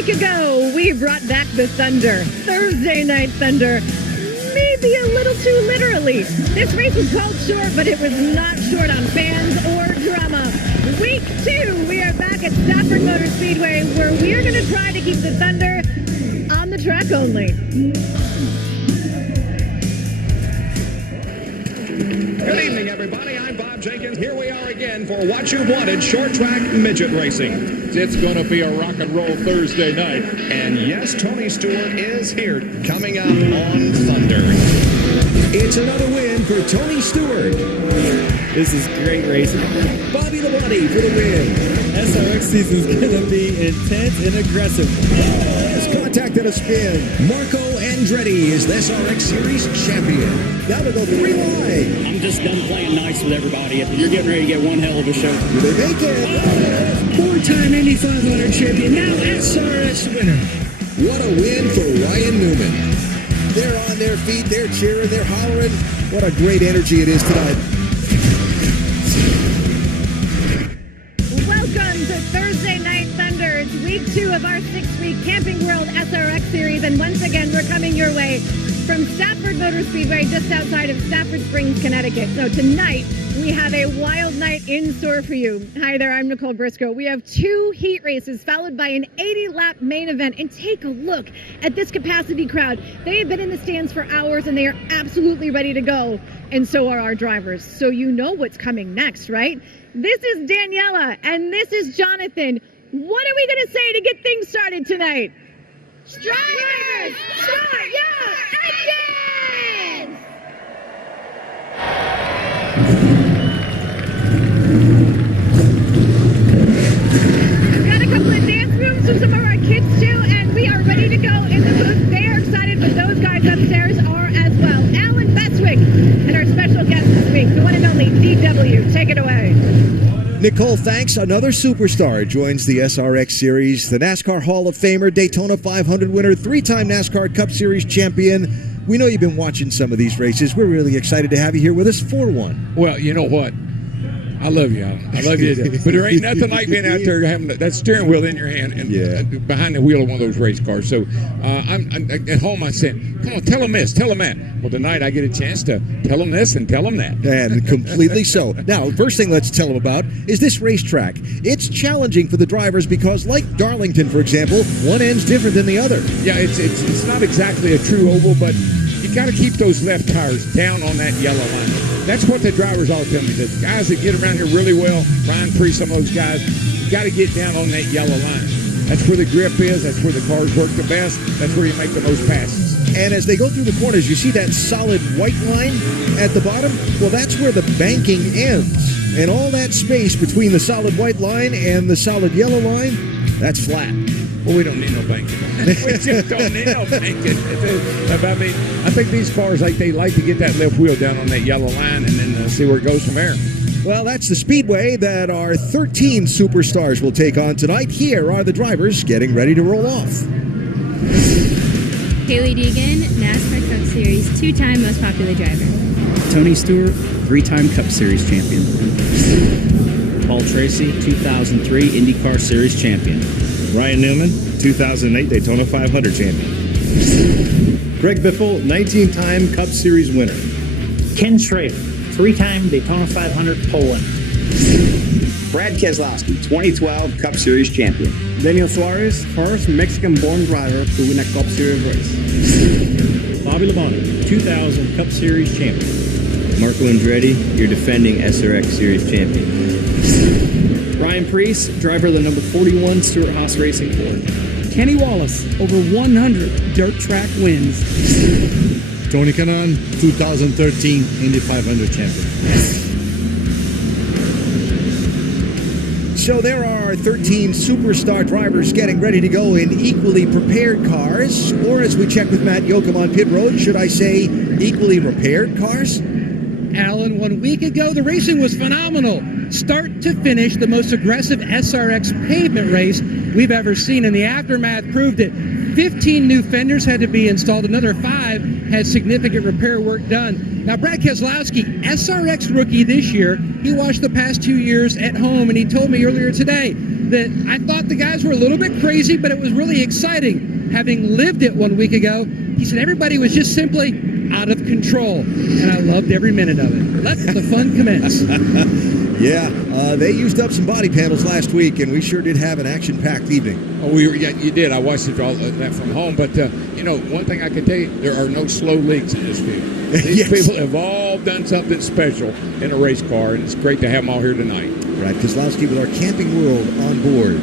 week ago, we brought back the Thunder. Thursday Night Thunder. Maybe a little too literally. This race was called short, but it was not short on fans or drama. Week 2, we are back at Stafford Motor Speedway, where we are going to try to keep the Thunder on the track only. Good evening, everybody. I'm Bob Jenkins. Here we are again for what you've wanted, short track midget racing. It's going to be a rock and roll Thursday night. And yes, Tony Stewart is here, coming up on Thunder. It's another win for Tony Stewart. This is great racing. Bobby the Buddy for the win. SRX season's going to be intense and aggressive. Has contacted a spin. Marco Andretti is the SRX Series champion. Now to go 3 wide. I'm just done playing nice with everybody. You're getting ready to get one hell of a show. Do they make it? 4-time Indy 500 champion, now SRX winner. What a win for Ryan Newman. They're on their feet, they're cheering, they're hollering. What a great energy it is tonight. Welcome to Thursday Night Thunder. It's week 2 of our 6-week Camping World SRX series, and once again, we're coming your way from Stafford Motor Speedway, just outside of Stafford Springs, Connecticut. So tonight, we have a wild night in store for you. Hi there, I'm Nicole Briscoe. We have 2 heat races followed by an 80-lap main event. And take a look at this capacity crowd. They have been in the stands for hours and they are absolutely ready to go. And so are our drivers. So you know what's coming next, right? This is Daniela and this is Jonathan. What are we going to say to get things started tonight? Drivers, start your engines! I've got a couple of dance moves from some of our kids too, and we are ready to go in the booth. They are excited, but those guys upstairs are as well. Alan Beswick and our special guest this week, the one and only DW. Take it away. Nicole, thanks. Another superstar joins the SRX Series. The NASCAR Hall of Famer, Daytona 500 winner, 3-time NASCAR Cup Series champion. We know you've been watching some of these races. We're really excited to have you here with us for one. Well, you know what? I love you, Alan. I love you. But there ain't nothing like being out there having that steering wheel in your hand and behind the wheel of one of those race cars. So I'm at home. I said, come on, tell them this, tell them that. Well, tonight I get a chance to tell them this and tell them that. And completely so. Now, first thing let's tell them about is this racetrack. It's challenging for the drivers because, like Darlington, for example, one end's different than the other. Yeah, it's not exactly a true oval, but you got to keep those left tires down on that yellow line. That's what the drivers all tell me. The guys that get around here really well, Ryan Priest, some of those guys, you got to get down on that yellow line. That's where the grip is. That's where the cars work the best. That's where you make the most passes. And as they go through the corners, you see that solid white line at the bottom? Well, that's where the banking ends. And all that space between the solid white line and the solid yellow line, that's flat. Well, we don't need no banking. We just don't need no banking. I mean, I think these cars, they like to get that left wheel down on that yellow line and then see where it goes from there. Well, that's the speedway that our 13 superstars will take on tonight. Here are the drivers getting ready to roll off. Haley Deegan, NASCAR Cup Series 2-time most popular driver. Tony Stewart, 3-time Cup Series champion. Paul Tracy, 2003 IndyCar Series champion. Ryan Newman, 2008 Daytona 500 champion. Greg Biffle, 19-time Cup Series winner. Ken Schrader, 3-time Daytona 500 pole winner. Brad Keselowski, 2012 Cup Series champion. Daniel Suarez, first Mexican-born driver to win a Cup Series race. Bobby Labonte, 2000 Cup Series champion. Marco Andretti, your defending SRX Series champion. Ryan Priest, driver of the number 41 Stewart-Haas Racing Ford. Kenny Wallace, over 100 dirt track wins. Tony Kanaan, 2013 Indy 500 champion. So there are 13 superstar drivers getting ready to go in equally prepared cars, or as we check with Matt Yoakum on pit road, should I say equally repaired cars? Alan, 1 week ago, the racing was phenomenal. Start to finish, the most aggressive SRX pavement race we've ever seen, and the aftermath proved it. 15 new fenders had to be installed. Another 5 had significant repair work done. Now, Brad Keselowski, SRX rookie this year, he watched the past 2 years at home, and he told me earlier today, that I thought the guys were a little bit crazy, but it was really exciting. Having lived it 1 week ago, he said everybody was just simply out of control, and I loved every minute of it. Let the fun commence. Yeah, they used up some body panels last week, and we sure did have an action-packed evening. Oh, yeah, you did. I watched it all that from home. But, one thing I can tell you, there are no slow leagues in this field. These people have all done something special in a race car, and it's great to have them all here tonight. Brad Keselowski with our Camping World on board.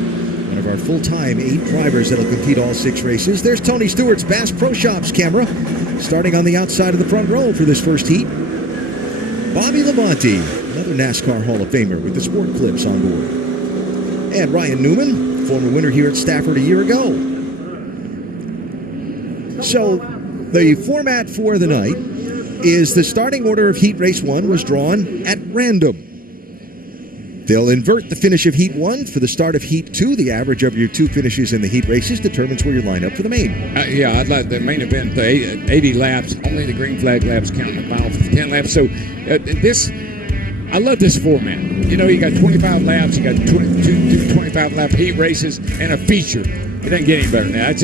One of our full-time 8 drivers that'll compete all 6 races. There's Tony Stewart's Bass Pro Shops camera, starting on the outside of the front row for this first heat. Bobby Labonte, another NASCAR Hall of Famer with the Sport Clips on board. And Ryan Newman, former winner here at Stafford a year ago. So the format for the night is the starting order of Heat Race 1 was drawn at random. They'll invert the finish of Heat 1 for the start of Heat 2. The average of your 2 finishes in the Heat races determines where you line up for the main. I'd like the main event, the 80 laps. Only the green flag laps count in the final for 10 laps. So I love this format. You got 25 laps, you got 25-lap Heat races, and a feature. It doesn't get any better than that.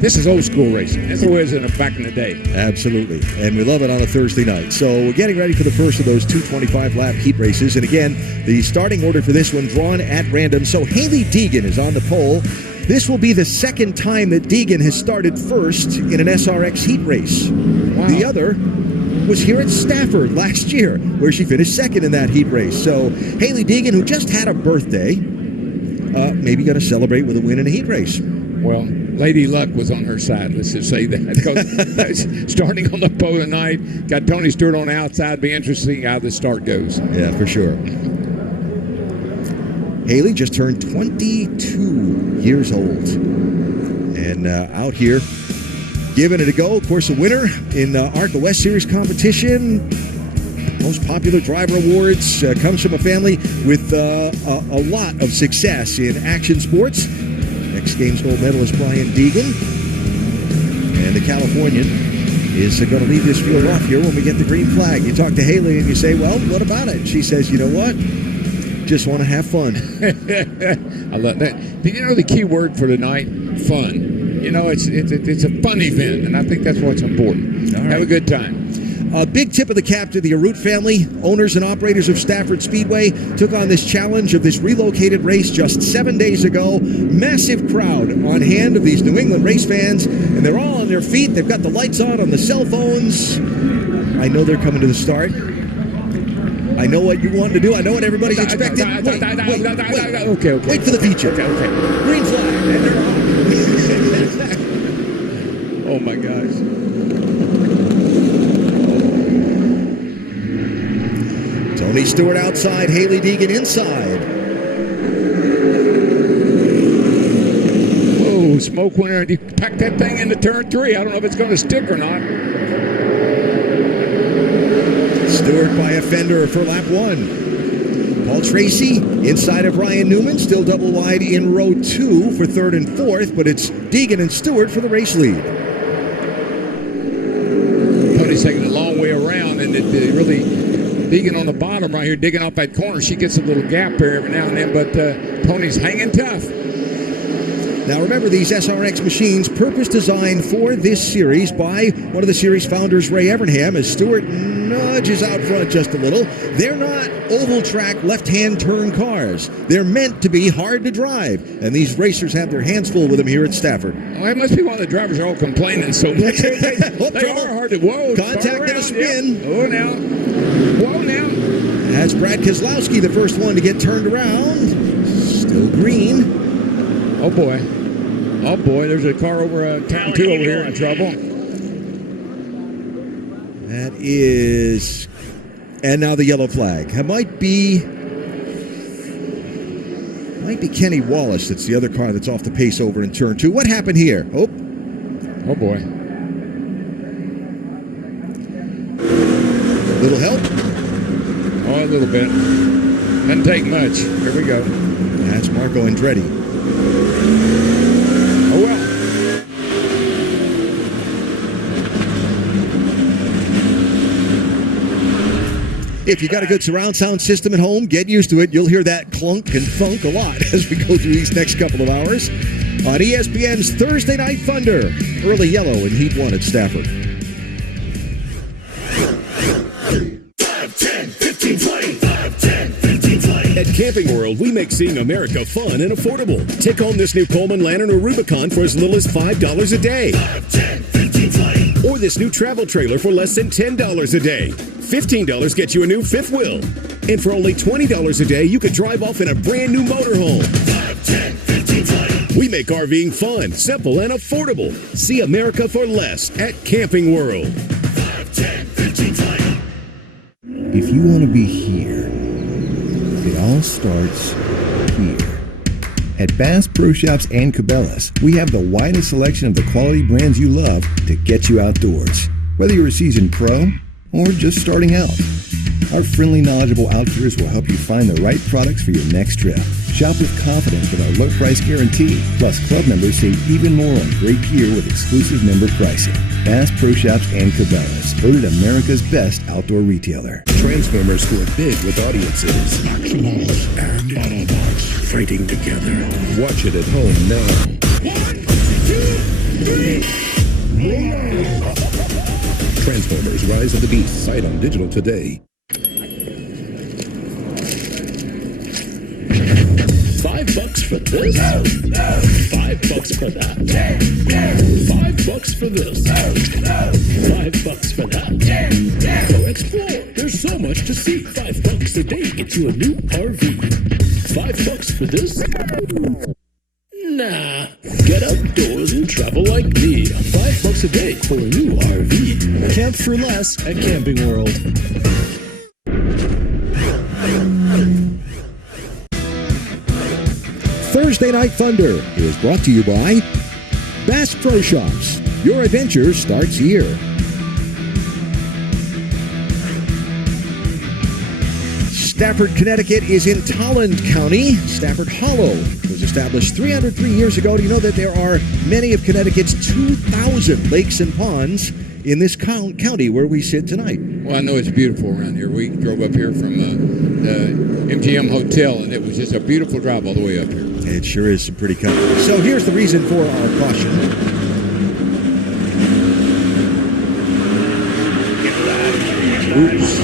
This is old school racing. That's the way it was back in the day. Absolutely. And we love it on a Thursday night. So we're getting ready for the first of those 2 25-lap Heat races. And again, the starting order for this one drawn at random. So Hailie Deegan is on the pole. This will be the second time that Deegan has started first in an SRX Heat race. Wow. The other was here at Stafford last year, where she finished second in that Heat race. So Hailie Deegan, who just had a birthday, maybe going to celebrate with a win in a Heat race. Well, Lady Luck was on her side, let's just say that. Because starting on the pole tonight, got Tony Stewart on the outside. Be interesting how the start goes. Yeah, for sure. Hailie just turned 22 years old. And out here, giving it a go. Of course, a winner in ARCA West Series competition. Most popular driver awards, comes from a family with a lot of success in action sports. X Games gold medalist Brian Deegan. And the Californian is going to lead this field off here when we get the green flag. You talk to Hailie and you say, well, what about it? She says, you know what? Just want to have fun. I love that. Did you know the key word for tonight? Fun. It's a fun event, and I think that's what's important. All right. Have a good time. A big tip of the cap to the Arute family. Owners and operators of Stafford Speedway took on this challenge of this relocated race just 7 days ago. Massive crowd on hand of these New England race fans, and they're all on their feet. They've got the lights on the cell phones. I know they're coming to the start. I know what you want to do. I know what everybody's expecting. Wait for the feature. Okay. Green flag, and they're on. Oh, my gosh. Tony Stewart outside, Hailie Deegan inside. Whoa, smoke went around. You packed that thing into turn 3. I don't know if it's going to stick or not. Stewart by a fender for lap 1. Paul Tracy inside of Ryan Newman, still double wide in row 2 for 3rd and 4th, but it's Deegan and Stewart for the race lead. Tony's taking a long way around, and it really Deegan on the bottom right here, digging off that corner. She gets a little gap there every now and then, but Tony's hanging tough. Now remember, these SRX machines, purpose designed for this series by one of the series founders, Ray Evernham, as Stewart nudges out front just a little. They're not oval track left-hand turn cars. They're meant to be hard to drive, and these racers have their hands full with them here at Stafford. Well, it must be why the drivers are all complaining so much. They are hard to, whoa. Contact and a spin. Yeah. Oh, now. Whoa, now. That's Brad Keselowski, the first one to get turned around. Still green. Oh, boy. Oh, boy, there's a car over turn 2 over here in trouble. That is... And now the yellow flag. It might be Kenny Wallace. That's the other car that's off the pace over in turn 2. What happened here? Oh, boy. A little help? Oh, a little bit. Doesn't take much. Here we go. That's Marco Andretti. Oh, well. If you got a good surround sound system at home, get used to it. You'll hear that clunk and funk a lot as we go through these next couple of hours on ESPN's Thursday Night Thunder. Early yellow in Heat 1 at Stafford. 5, 10, 15, 20. 5, 10, 15, 20. At Camping World, we make seeing America fun and affordable. Take home this new Coleman Lantern or Rubicon for as little as $5 a day. 5, 10, 15, 20. Or this new travel trailer for less than $10 a day. $15 gets you a new fifth wheel. And for only $20 a day, you could drive off in a brand new motorhome. 5, 10, 15, 20. We make RVing fun, simple, and affordable. See America for less at Camping World. 5, 10, 15, 20. If you want to be here, it all starts here. At Bass Pro Shops and Cabela's, we have the widest selection of the quality brands you love to get you outdoors. Whether you're a seasoned pro or just starting out, our friendly, knowledgeable outfitters will help you find the right products for your next trip. Shop with confidence with our low price guarantee. Plus, club members save even more on great gear with exclusive member pricing. Bass Pro Shops and Cabela's, voted America's best outdoor retailer. Transformers scored big with audiences. Maximals and Autobots fighting together. Watch it at home now. 1, 2, 3. Transformers Rise of the Beast. Sight on digital today. $5 for this? $5 for that? $5 for this? $5 for that? Go explore. There's so much to see. $5 a day gets you a new RV. $5 for this? Nah. Get outdoors and travel like me. $5 a day for a new RV. Camp for less at Camping World. Thursday Night Thunder is brought to you by Bass Pro Shops. Your adventure starts here. Stafford, Connecticut is in Tolland County. Stafford Hollow was established 303 years ago. Do you know that there are many of Connecticut's 2,000 lakes and ponds in this county where we sit tonight? Well, I know it's beautiful around here. We drove up here from the MGM Hotel, and it was just a beautiful drive all the way up here. It sure is some pretty country. So here's the reason for our caution. Oops.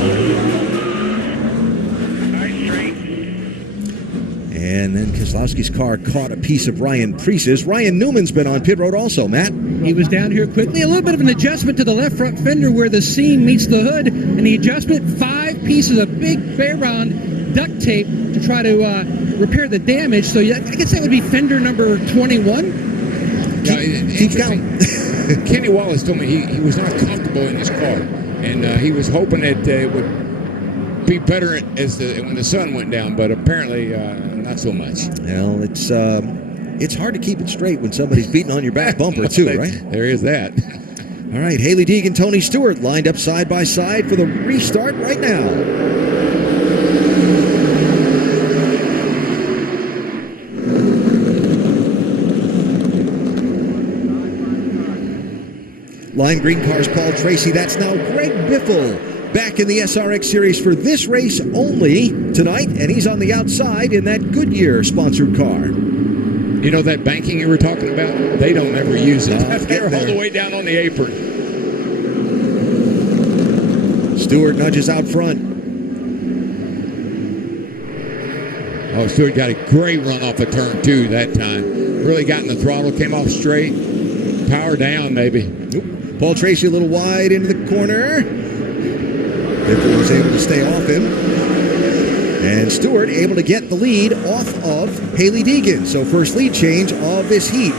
And then Keselowski's car caught a piece of Ryan Preece's. Ryan Newman's been on pit road also, Matt. He was down here quickly. A little bit of an adjustment to the left front fender where the seam meets the hood. And the adjustment, 5 pieces of big bare round duct tape to try to repair the damage. So I guess that would be fender number 21. Keep counting. Kenny Wallace told me he was not comfortable in his car. And he was hoping that it would be better when the sun went down, but apparently not so much. Well, it's hard to keep it straight when somebody's beating on your back bumper too, right? There is that. All right, Haley Deegan and Tony Stewart lined up side by side for the restart right now. Lime Green Cars Paul Tracy. That's now Greg Biffle back in the SRX Series for this race only tonight, and he's on the outside in that Goodyear sponsored car. You know that banking you were talking about? They don't ever use it. They're all the way down on the apron. Stewart nudges out front. Oh, Stewart got a great run off a turn 2 that time. Really got in the throttle, came off straight. Power down, maybe. Nope. Paul Tracy a little wide into the corner. Biffle was able to stay off him. And Stewart able to get the lead off of Haley Deegan. So first lead change of this heat.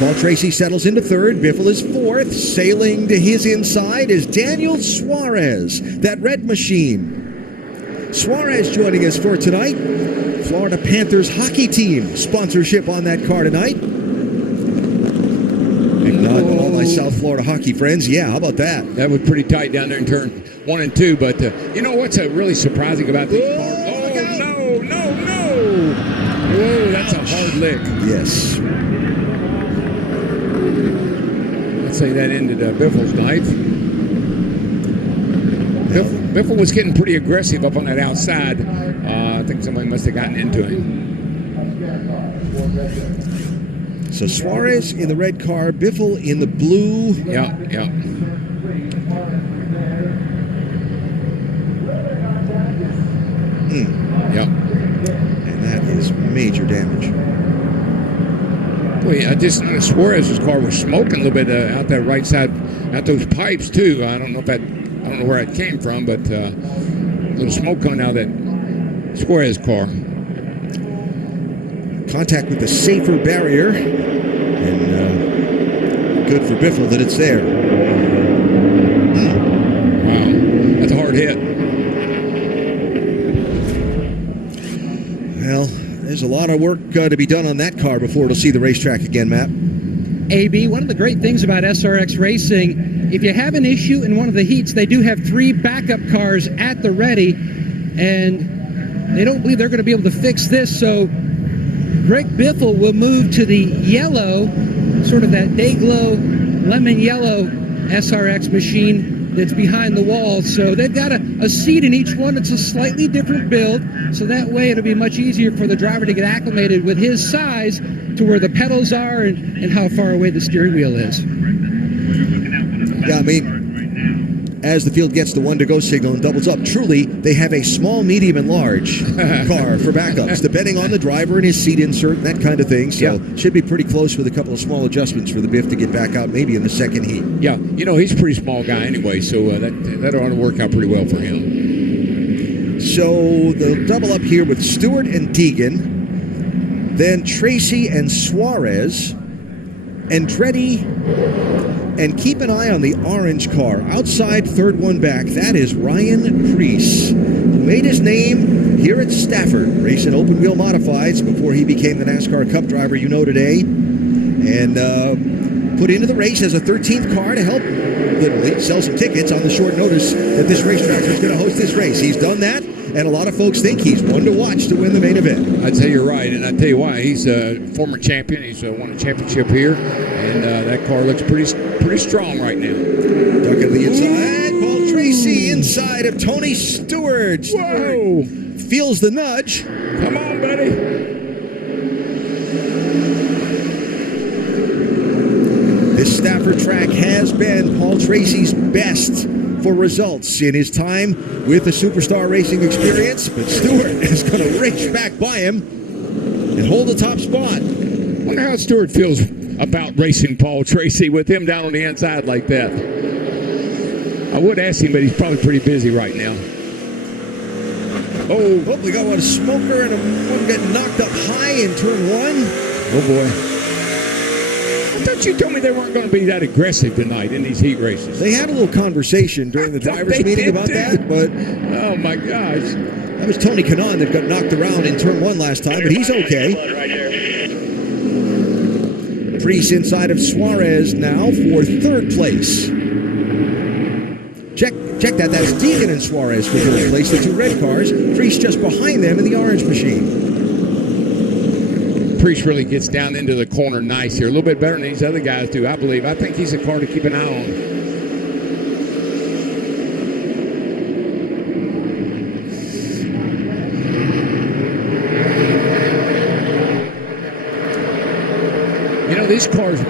Paul Tracy settles into third. Biffle is fourth. Sailing to his inside is Daniel Suarez, that red machine. Suarez joining us for tonight. Florida Panthers hockey team sponsorship on that car tonight. And all my South Florida hockey friends, yeah, how about that? That was pretty tight down there in turn 1 and 2, but you know what's really surprising about these cars? Oh, no. Whoa, that's a hard lick. Yes. I'd say that ended Biffle's night. Biffle was getting pretty aggressive up on that outside. I think somebody must have gotten into him. So Suarez in the red car, Biffle in the blue. Yeah. Yep. And that is major damage. Boy, I just noticed Suarez's car was smoking a little bit out that right side, out those pipes too. I don't know where it came from, but a little smoke coming out of that Suarez car. Contact with the safer barrier, and good for Biffle that it's there. Wow, that's a hard hit. Well, there's a lot of work to be done on that car before it'll see the racetrack again, Matt. AB, one of the great things about SRX Racing, if you have an issue in one of the heats, they do have 3 backup cars at the ready, and they don't believe they're going to be able to fix this, so Greg Biffle will move to the yellow, sort of that day-glow lemon yellow SRX machine that's behind the wall. So they've got a seat in each one. It's a slightly different build, so that way it'll be much easier for the driver to get acclimated with his size to where the pedals are and how far away the steering wheel is. Yeah, I mean, as the field gets the 1 to go signal and doubles up, truly, they have a small, medium, and large car for backups, depending on the driver and his seat insert and that kind of thing. So should be pretty close with a couple of small adjustments for the Biff to get back out maybe in the second heat. Yeah, he's a pretty small guy anyway, so that ought to work out pretty well for him. So they'll double up here with Stewart and Deegan, then Tracy and Suarez, Andretti, and keep an eye on the orange car. Outside, third one back, that is Ryan Preece, who made his name here at Stafford, racing open-wheel modifieds before he became the NASCAR Cup driver you know today, and put into the race as a 13th car to help literally sell some tickets on the short notice that this racetrack was going to host this race. He's done that, and a lot of folks think he's one to watch to win the main event. I'd say you're right, and I'd tell you why. He's a former champion. He's won a championship here, and that car looks pretty strong right now. Ducking to the inside. Paul Tracy inside of Tony Stewart. Whoa! Feels the nudge. Come on, buddy. This Stafford track has been Paul Tracy's best for results in his time with the Superstar Racing Experience, but Stewart is going to race back by him and hold the top spot. I wonder how Stewart feels about racing Paul Tracy with him down on the inside like that. I would ask him, but he's probably pretty busy right now. Oh, we got one smoker and one getting knocked up high in turn 1. Oh, boy. I thought you told me they weren't going to be that aggressive tonight in these heat races. They had a little conversation during the drivers' meeting about that, but... Oh, my gosh. That was Tony Kanaan that got knocked around in turn 1 last time, but he's okay. Preece inside of Suarez now for 3rd place. Check that. That's Deegan and Suarez for 3rd place, the 2 red cars. Preece just behind them in the orange machine. Preece really gets down into the corner nice here. A little bit better than these other guys do, I believe. I think he's a car to keep an eye on. These cars,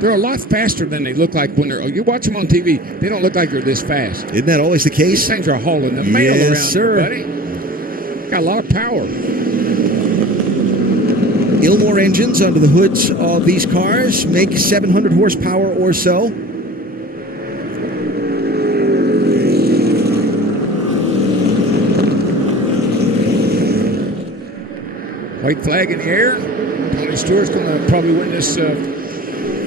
they're a lot faster than they look like when you watch them on TV. They don't look like they're this fast. Isn't that always the case? These things are hauling the mail around, sir. buddy. Got a lot of power. Ilmore engines under the hoods of these cars make 700 horsepower or so. White flag in the air. Tony Stewart's going to probably win this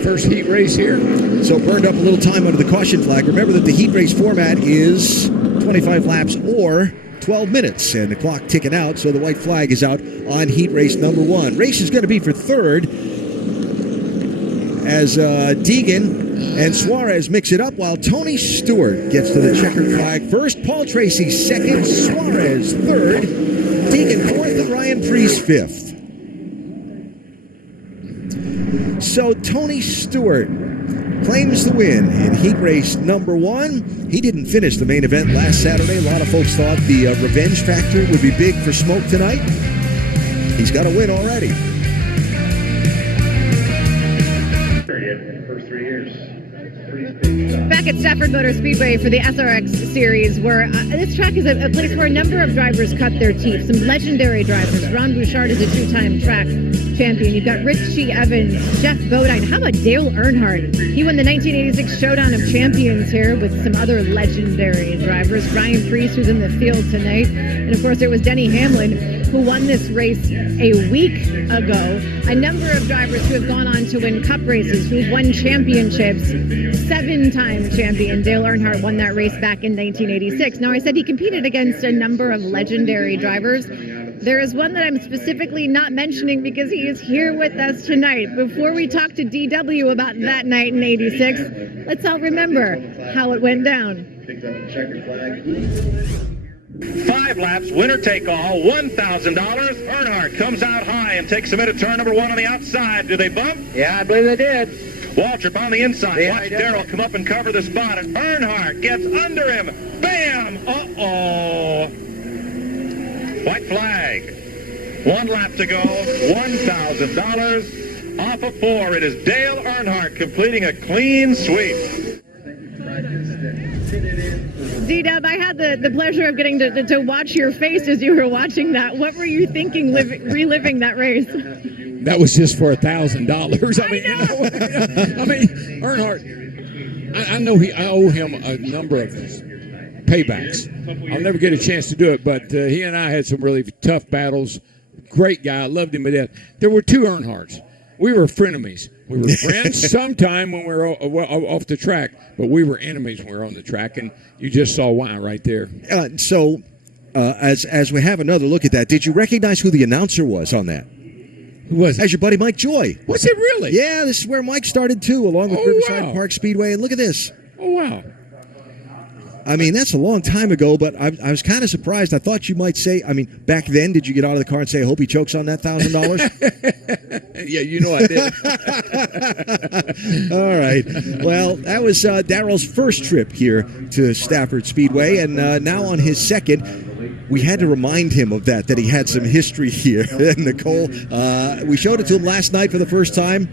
first heat race here. So burned up a little time under the caution flag. Remember that the heat race format is 25 laps or 12 minutes, and the clock ticking out, so the white flag is out on heat race number 1. Race is going to be for 3rd as Deegan and Suarez mix it up while Tony Stewart gets to the checkered flag first. Paul Tracy 2nd, Suarez 3rd, Deegan 4th, and Ryan Preece 5th. So Tony Stewart claims the win in heat race number 1. He didn't finish the main event last Saturday. A lot of folks thought the revenge factor would be big for Smoke tonight. He's got a win already. Back at Stafford Motor Speedway for the SRX series, where this track is a place where a number of drivers cut their teeth. Some legendary drivers. Ron Bouchard is a 2-time track champion. You've got Richie Evans, Jeff Bodine. How about Dale Earnhardt? He won the 1986 Showdown of Champions here with some other legendary drivers. Ryan Preece, who's in the field tonight. And of course, there was Denny Hamlin, who won this race a week ago. A number of drivers who have gone on to win cup races, who've won championships. 7-time champion Dale Earnhardt won that race back in 1986. Now, I said he competed against a number of legendary drivers. There is one that I'm specifically not mentioning because he is here with us tonight. Before we talk to DW about that night in 86, let's all remember how it went down. 5 laps, winner take all, $1,000. Earnhardt comes out high and takes him into turn number 1 on the outside. Do they bump? Yeah, I believe they did. Waltrip on the inside. Watch Darrell come up and cover the spot, and Earnhardt gets under him. Bam! Uh-oh. White flag. 1 lap to go, $1,000. Off of 4, it is Dale Earnhardt completing a clean sweep. D-Dub, I had the pleasure of getting to watch your face as you were watching that. What were you thinking reliving that race? That was just for $1,000. I mean, Earnhardt, I know I owe him a number of paybacks. I'll never get a chance to do it, but he and I had some really tough battles. Great guy. I loved him to death. There were 2 Earnhardts. We were frenemies. We were friends sometime when we were off the track, but we were enemies when we were on the track, and you just saw why right there. As we have another look at that, did you recognize who the announcer was on that? Who was it? As your buddy Mike Joy. Was it really? Yeah, this is where Mike started too, along with Riverside Park Speedway. And look at this. Oh, wow. I mean, that's a long time ago, but I was kind of surprised. I thought you might say, I mean, back then, did you get out of the car and say, I hope he chokes on that $1,000? Yeah, you know I did. All right. Well, that was Darrell's first trip here to Stafford Speedway, and now on his second. We had to remind him of that he had some history here. Nicole, we showed it to him last night for the first time.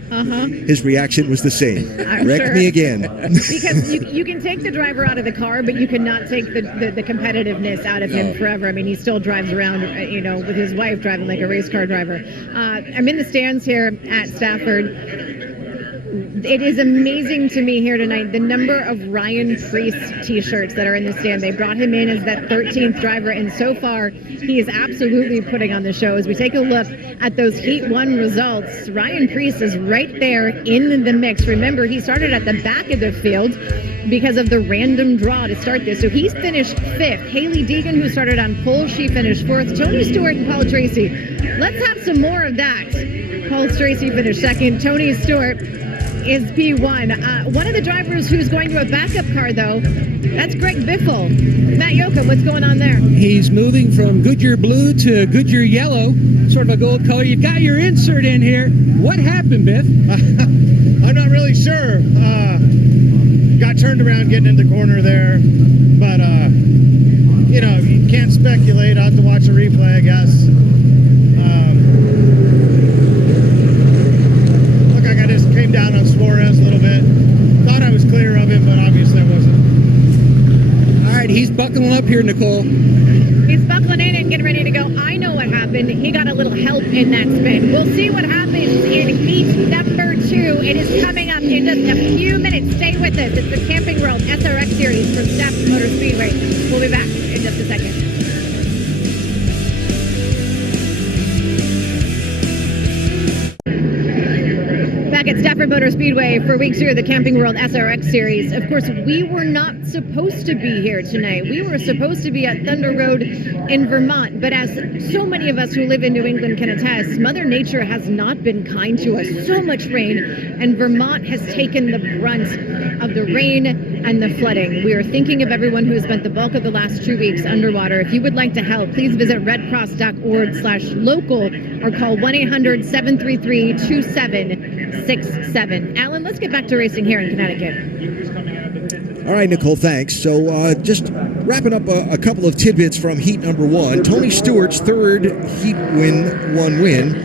His reaction was the same. Wreck me again. Because you can take the driver out of the car, but you cannot take the competitiveness out of him forever. I mean, he still drives around, with his wife driving like a race car driver. I'm in the stands here at Stafford. It is amazing to me here tonight, the number of Ryan Preece t-shirts that are in the stand. They brought him in as that 13th driver, and so far, he is absolutely putting on the show. As we take a look at those Heat 1 results, Ryan Preece is right there in the mix. Remember, he started at the back of the field because of the random draw to start this. So he's finished 5th. Haley Deegan, who started on pole, she finished 4th. Tony Stewart and Paul Tracy. Let's have some more of that. Paul Tracy finished 2nd. Tony Stewart is P1. One of the drivers who's going to a backup car, though, that's Greg Biffle. Matt Yoakum, what's going on there? He's moving from Goodyear blue to Goodyear yellow, sort of a gold color. You've got your insert in here. What happened, Biff? I'm not really sure. Got turned around getting into the corner there, but, you can't speculate. I'll have to watch a replay, I guess. Came down on Suarez a little bit. Thought I was clear of him, but obviously I wasn't. All right, he's buckling up here, Nicole. He's buckling in and getting ready to go. I know what happened. He got a little help in that spin. We'll see what happens in heat number 2. It is coming up in just a few minutes. Stay with us. It's the Camping World SRX Series from Stafford Motor Speedway. We'll be back in just a second. Back at Stafford Motor Speedway for week 2 of the Camping World SRX Series. Of course, we were not supposed to be here tonight. We were supposed to be at Thunder Road in Vermont, but as so many of us who live in New England can attest, Mother Nature has not been kind to us. So much rain, and Vermont has taken the brunt of the rain and the flooding. We are thinking of everyone who has spent the bulk of the last 2 weeks underwater. If you would like to help, please visit redcross.org/local or call 1-800-733-2766. 6-7. Alan, let's get back to racing here in Connecticut. All right, Nicole, thanks. So just wrapping up a couple of tidbits from heat number 1. Tony Stewart's third heat one win.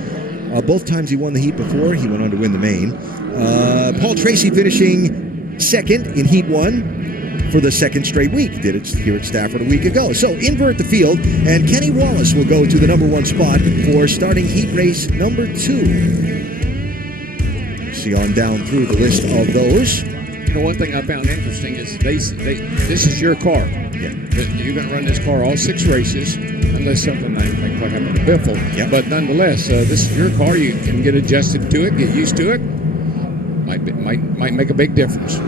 Both times he won the heat before, he went on to win the main. Paul Tracy finishing second in heat 1 for the second straight week. Did it here at Stafford a week ago. So invert the field, and Kenny Wallace will go to the number 1 spot for starting heat race number 2. See on down through the list of those. You know, one thing I found interesting is this is your car. Yeah. You're going to run this car all 6 races, unless something like what happened to Biffle. Yep. But nonetheless, this is your car. You can get adjusted to it, get used to it. Might make a big difference.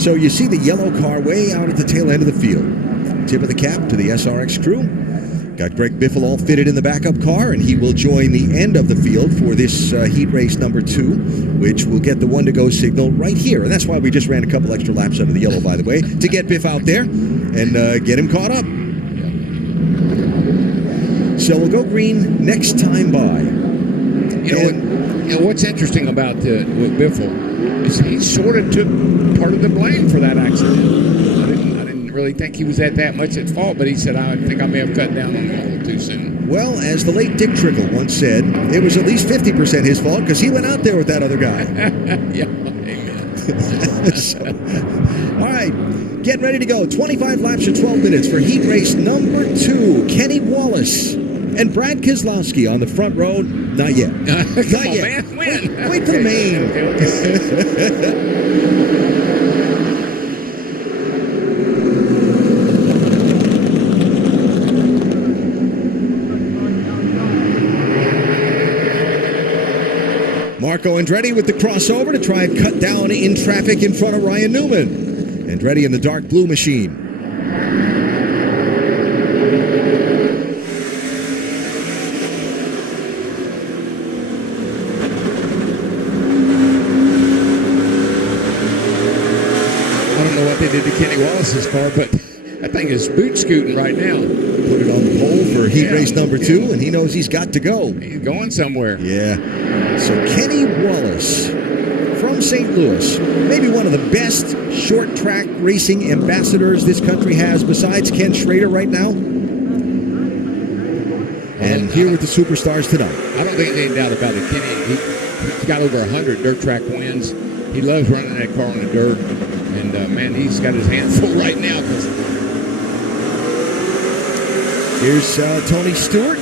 So you see the yellow car way out at the tail end of the field. Tip of the cap to the SRX crew. Got Greg Biffle all fitted in the backup car, and he will join the end of the field for this heat race number 2, which will get the 1-to-go signal right here. And that's why we just ran a couple extra laps under the yellow, by the way, to get Biff out there and get him caught up. So we'll go green next time by. You know what's interesting about with Biffle is he sort of took part of the blame for that accident. I didn't really think he was at that much at fault, but he said, I think I may have cut down on him a little too soon. Well, as the late Dick Trickle once said, it was at least 50% his fault because he went out there with that other guy. Yeah, amen. So, all right, get ready to go. 25 laps in 12 minutes for heat race number 2. Kenny Wallace and Brad Keselowski on the front row. Not yet. Not yet. Man. When? Wait for the main. Marco Andretti with the crossover to try and cut down in traffic in front of Ryan Newman. Andretti in the dark blue machine. They did to Kenny Wallace's car, but that thing is boot scooting right now. Put it on the pole for heat race number 2, and he knows he's got to go. He's going somewhere. Yeah. So Kenny Wallace from St. Louis, maybe one of the best short track racing ambassadors this country has besides Ken Schrader right now. And here with the superstars tonight. I don't think there's any doubt about it. Kenny, he's got over 100 dirt track wins. He loves running that car on the dirt. And, man, he's got his hands full right now. Here's Tony Stewart,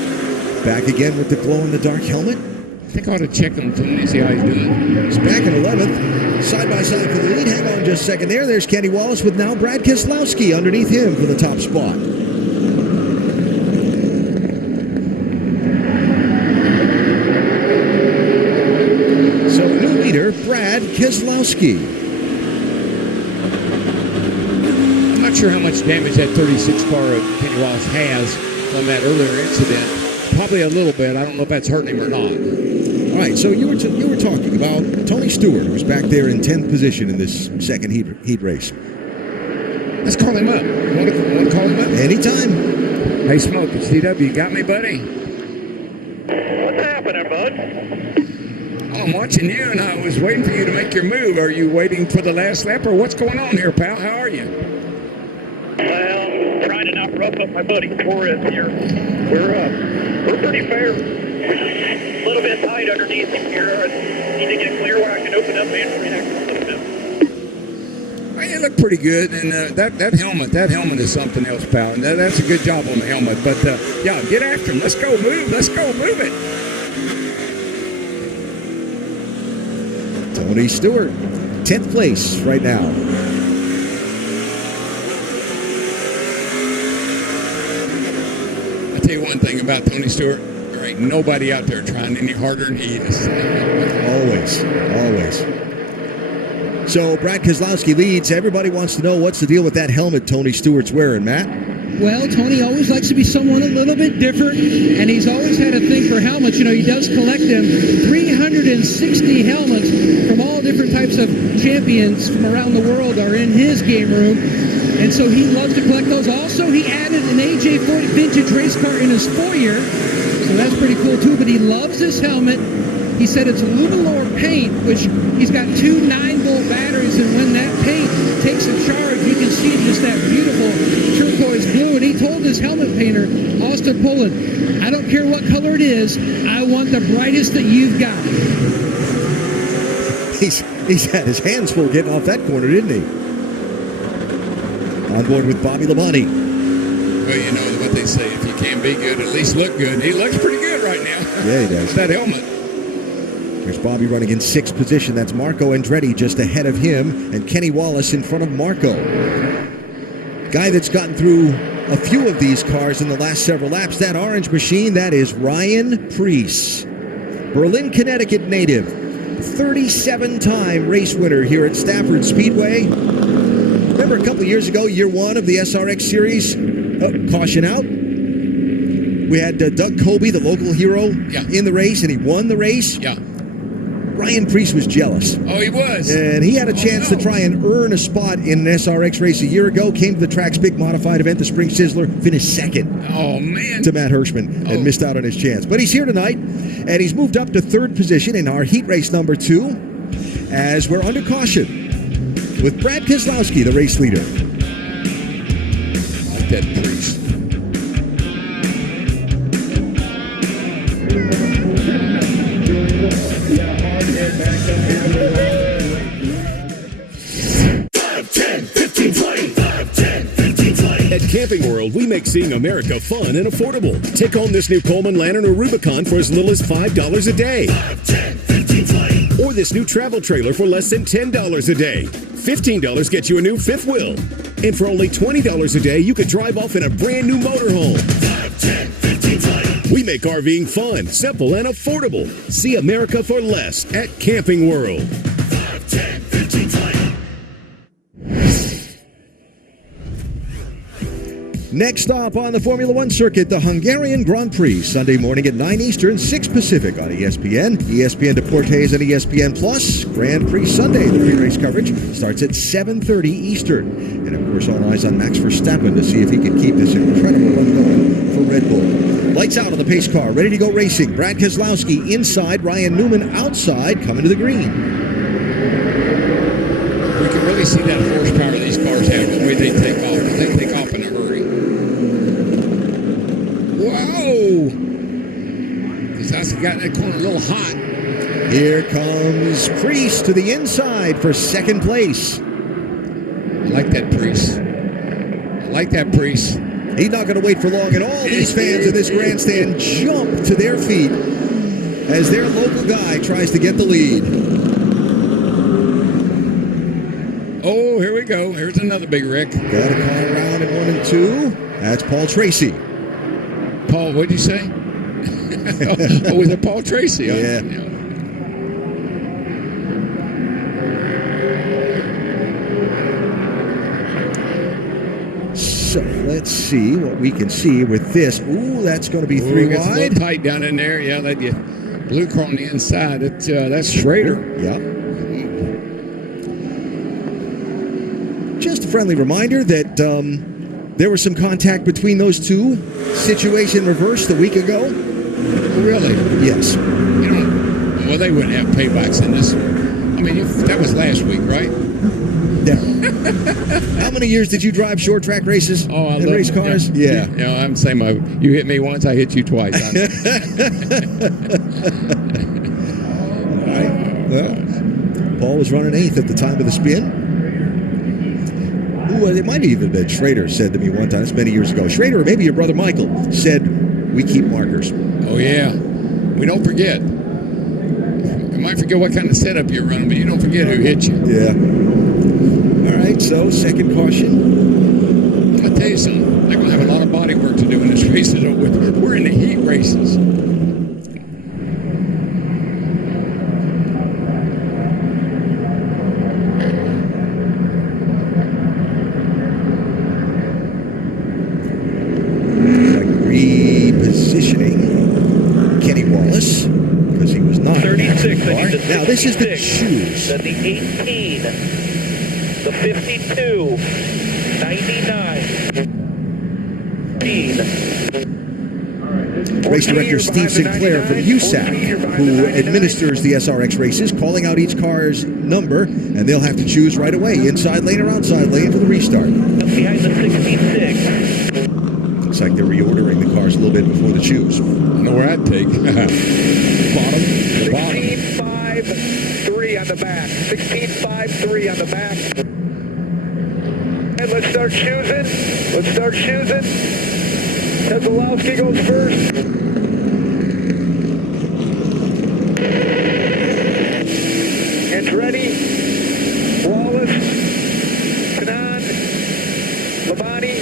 back again with the glow-in-the-dark helmet. I think I ought to check him and see how he's doing. He's back in 11th, side-by-side for the lead. Hang on just a second there. There's Kenny Wallace with now Brad Keselowski underneath him for the top spot. So, new leader, Brad Keselowski. Not sure how much damage that 36 car of Kenny Wallace has from that earlier incident. Probably a little bit. I don't know if that's hurting him or not. All right, so you were talking about Tony Stewart, who's back there in 10th position in this second heat race. Let's call him up. Want to call him up? Anytime. Hey, Smoke, it's DW. You got me, buddy? What's happening, bud? I'm watching you, and I was waiting for you to make your move. Are you waiting for the last lap, or what's going on here, pal? How are you? Well, trying to not rough up my buddy Torres here. We're pretty fair. A little bit tight underneath him here. I need to get clear where I can open up and react a little bit. Well, you look pretty good, and that helmet is something else, pal. And that's a good job on the helmet. But yeah, get after him. Let's go move. Let's go move it. Tony Stewart, 10th place right now. I'll tell you one thing about Tony Stewart. There ain't nobody out there trying any harder than he is. Always. So Brad Keselowski leads. Everybody wants to know what's the deal with that helmet Tony Stewart's wearing, Matt? Well, Tony always likes to be someone a little bit different, and he's always had a thing for helmets. You know, he does collect them. 360 helmets from all different types of champions from around the world are in his game room, and so he loves to collect those. Also, he added an AJ40 vintage race car in his foyer, so that's pretty cool too, but he loves this helmet. He said it's aluminum paint, which he's got 2 9-volt batteries, and when that paint takes a charge, you can see just that beautiful turquoise blue. And he told his helmet painter, Austin Poland, I don't care what color it is, I want the brightest that you've got. He's had his hands full getting off that corner, didn't he? On board with Bobby Labonte. Well, you know what they say, if you can't be good, at least look good. He looks pretty good right now. Yeah, he does. That helmet. There's Bobby running in 6th position. That's Marco Andretti just ahead of him, and Kenny Wallace in front of Marco. Guy that's gotten through a few of these cars in the last several laps, that orange machine, that is Ryan Preece. Berlin, Connecticut native. 37-time race winner here at Stafford Speedway. Remember a couple years ago, year 1 of the SRX series? Caution out. We had Doug Colby, the local hero, in the race, and he won the race. Yeah. Ryan Preece was jealous. Oh, he was. And he had a chance to try and earn a spot in an SRX race a year ago. Came to the track's big modified event, the Spring Sizzler, finished 2nd. Oh, man. To Matt Hirschman, and missed out on his chance. But he's here tonight, and he's moved up to 3rd position in our heat race number 2, as we're under caution with Brad Keselowski, the race leader. That Preece. At Camping World, we make seeing America fun and affordable. Take home this new Coleman Lantern or Rubicon for as little as $5 a day. 5, 10, 15, 20. Or this new travel trailer for less than $10 a day. $15 gets you a new 5th wheel. And for only $20 a day, you could drive off in a brand new motorhome. 5, 10, 15, 20. We make RVing fun, simple, and affordable. See America for less at Camping World. 5, 10, 15, 20. Next stop on the Formula One circuit, the Hungarian Grand Prix, Sunday morning at 9 Eastern, 6 Pacific on ESPN, ESPN Deportes, and ESPN Plus. Grand Prix Sunday, the pre-race coverage starts at 7:30 Eastern. And of course, all eyes on Max Verstappen to see if he can keep this incredible run going for Red Bull. Lights out on the pace car, ready to go racing. Brad Keselowski inside, Ryan Newman outside, coming to the green. We can really see that horsepower these cars have, the way they take off. They take off in a hurry. Whoa! Keselowski got that corner a little hot. Here comes Preece to the inside for 2nd place. I like that Preece. He's not going to wait for long, and all these fans in this grandstand jump to their feet as their local guy tries to get the lead. Oh, here we go. Here's another big wreck. Got a car around in 1 and 2. That's Paul Tracy. Paul, what'd you say? Oh, was it Paul Tracy? Yeah. So let's see what we can see with this. Ooh, that's going to be 3 wide. It's a little tight down in there. Yeah, that blue car on the inside. That's Schrader. Yeah. Just a friendly reminder that there was some contact between those two. Situation reversed a week ago. Really? Yes. Well, they wouldn't have paybacks in this. I mean, that was last week, right? Yeah. How many years did you drive short track races and race cars? Yeah. I'm saying you hit me once, I hit you twice. All right. Well, Paul was running 8th at the time of the spin. Ooh, it might have even been Schrader said to me one time, that's many years ago. Schrader, or maybe your brother Michael, said, we keep markers. Oh, yeah. We don't forget. You might forget what kind of setup you're running, but you don't forget who hit you. Yeah. All right, so 2nd caution. I'm going to tell you something. They're going to have a lot of body work to do in this race. We're in the heat races. Repositioning Kenny Wallace, because he was not. 36. Now, this is the shoes. Then the 18. The 52. 99. Race director Steve Sinclair from USAC, who administers the SRX races, calling out each car's number, and they'll have to choose right away, inside lane or outside lane for the restart. Behind the 66. Looks like they're reordering the cars a little bit before the choose. I know where I'd take. Bottom. 16.53 on the back. 16.53 on the back. And let's start choosing. Keselowski goes first. Andretti, Wallace, Kanan, Labonte.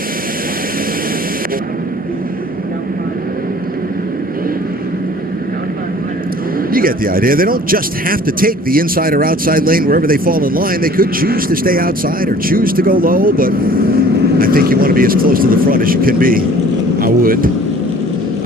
You get the idea. They don't just have to take the inside or outside lane wherever they fall in line. They could choose to stay outside or choose to go low, but I think you want to be as close to the front as you can be. I would.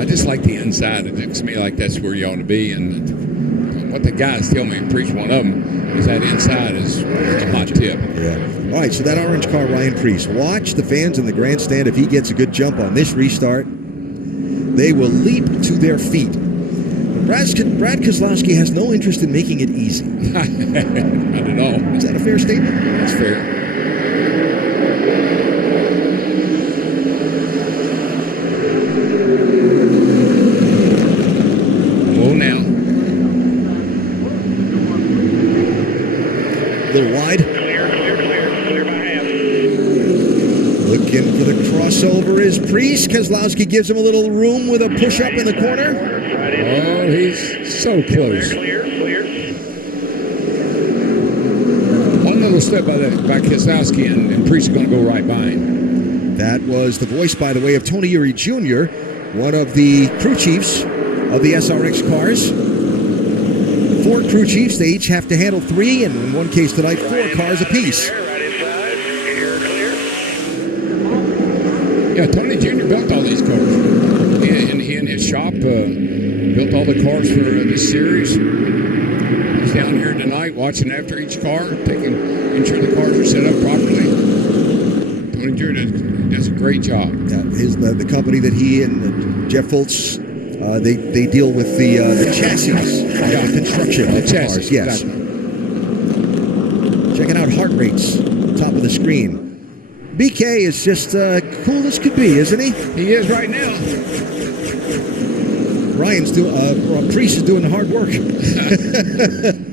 I just like the inside. It looks to me like that's where you ought to be. And what the guys tell me, Priest, one of them, is that inside is a hot tip. Yeah. All right, so that orange car, Ryan Priest. Watch the fans in the grandstand. If he gets a good jump on this restart, they will leap to their feet. Brad Keselowski has no interest in making it easy. Not at all. Is that a fair statement? That's fair. Whoa now. A little wide. Clear by half. Looking for the crossover is Priest. Keselowski gives him a little room with a push-up in the corner. Oh, he's so close. Clear. One little step by Keselowski, and Priest is going to go right by him. That was the voice, by the way, of Tony Uri Jr., one of the crew chiefs of the SRX cars. 4 crew chiefs. They each have to handle 3, and in one case tonight, 4 cars apiece. Yeah, Tony Jr. built all these cars. He and his shop built all the cars for this series. He's down here tonight watching after each car, making sure the cars are set up properly. Tony Jr. does a great job. Yeah, the company that he and Jeff Foltz, they deal with the chassis, the construction of the cars. Yes. Exactly. Checking out heart rates, top of the screen. BK is just cool as could be, isn't he? He is right now. Priest is doing the hard work.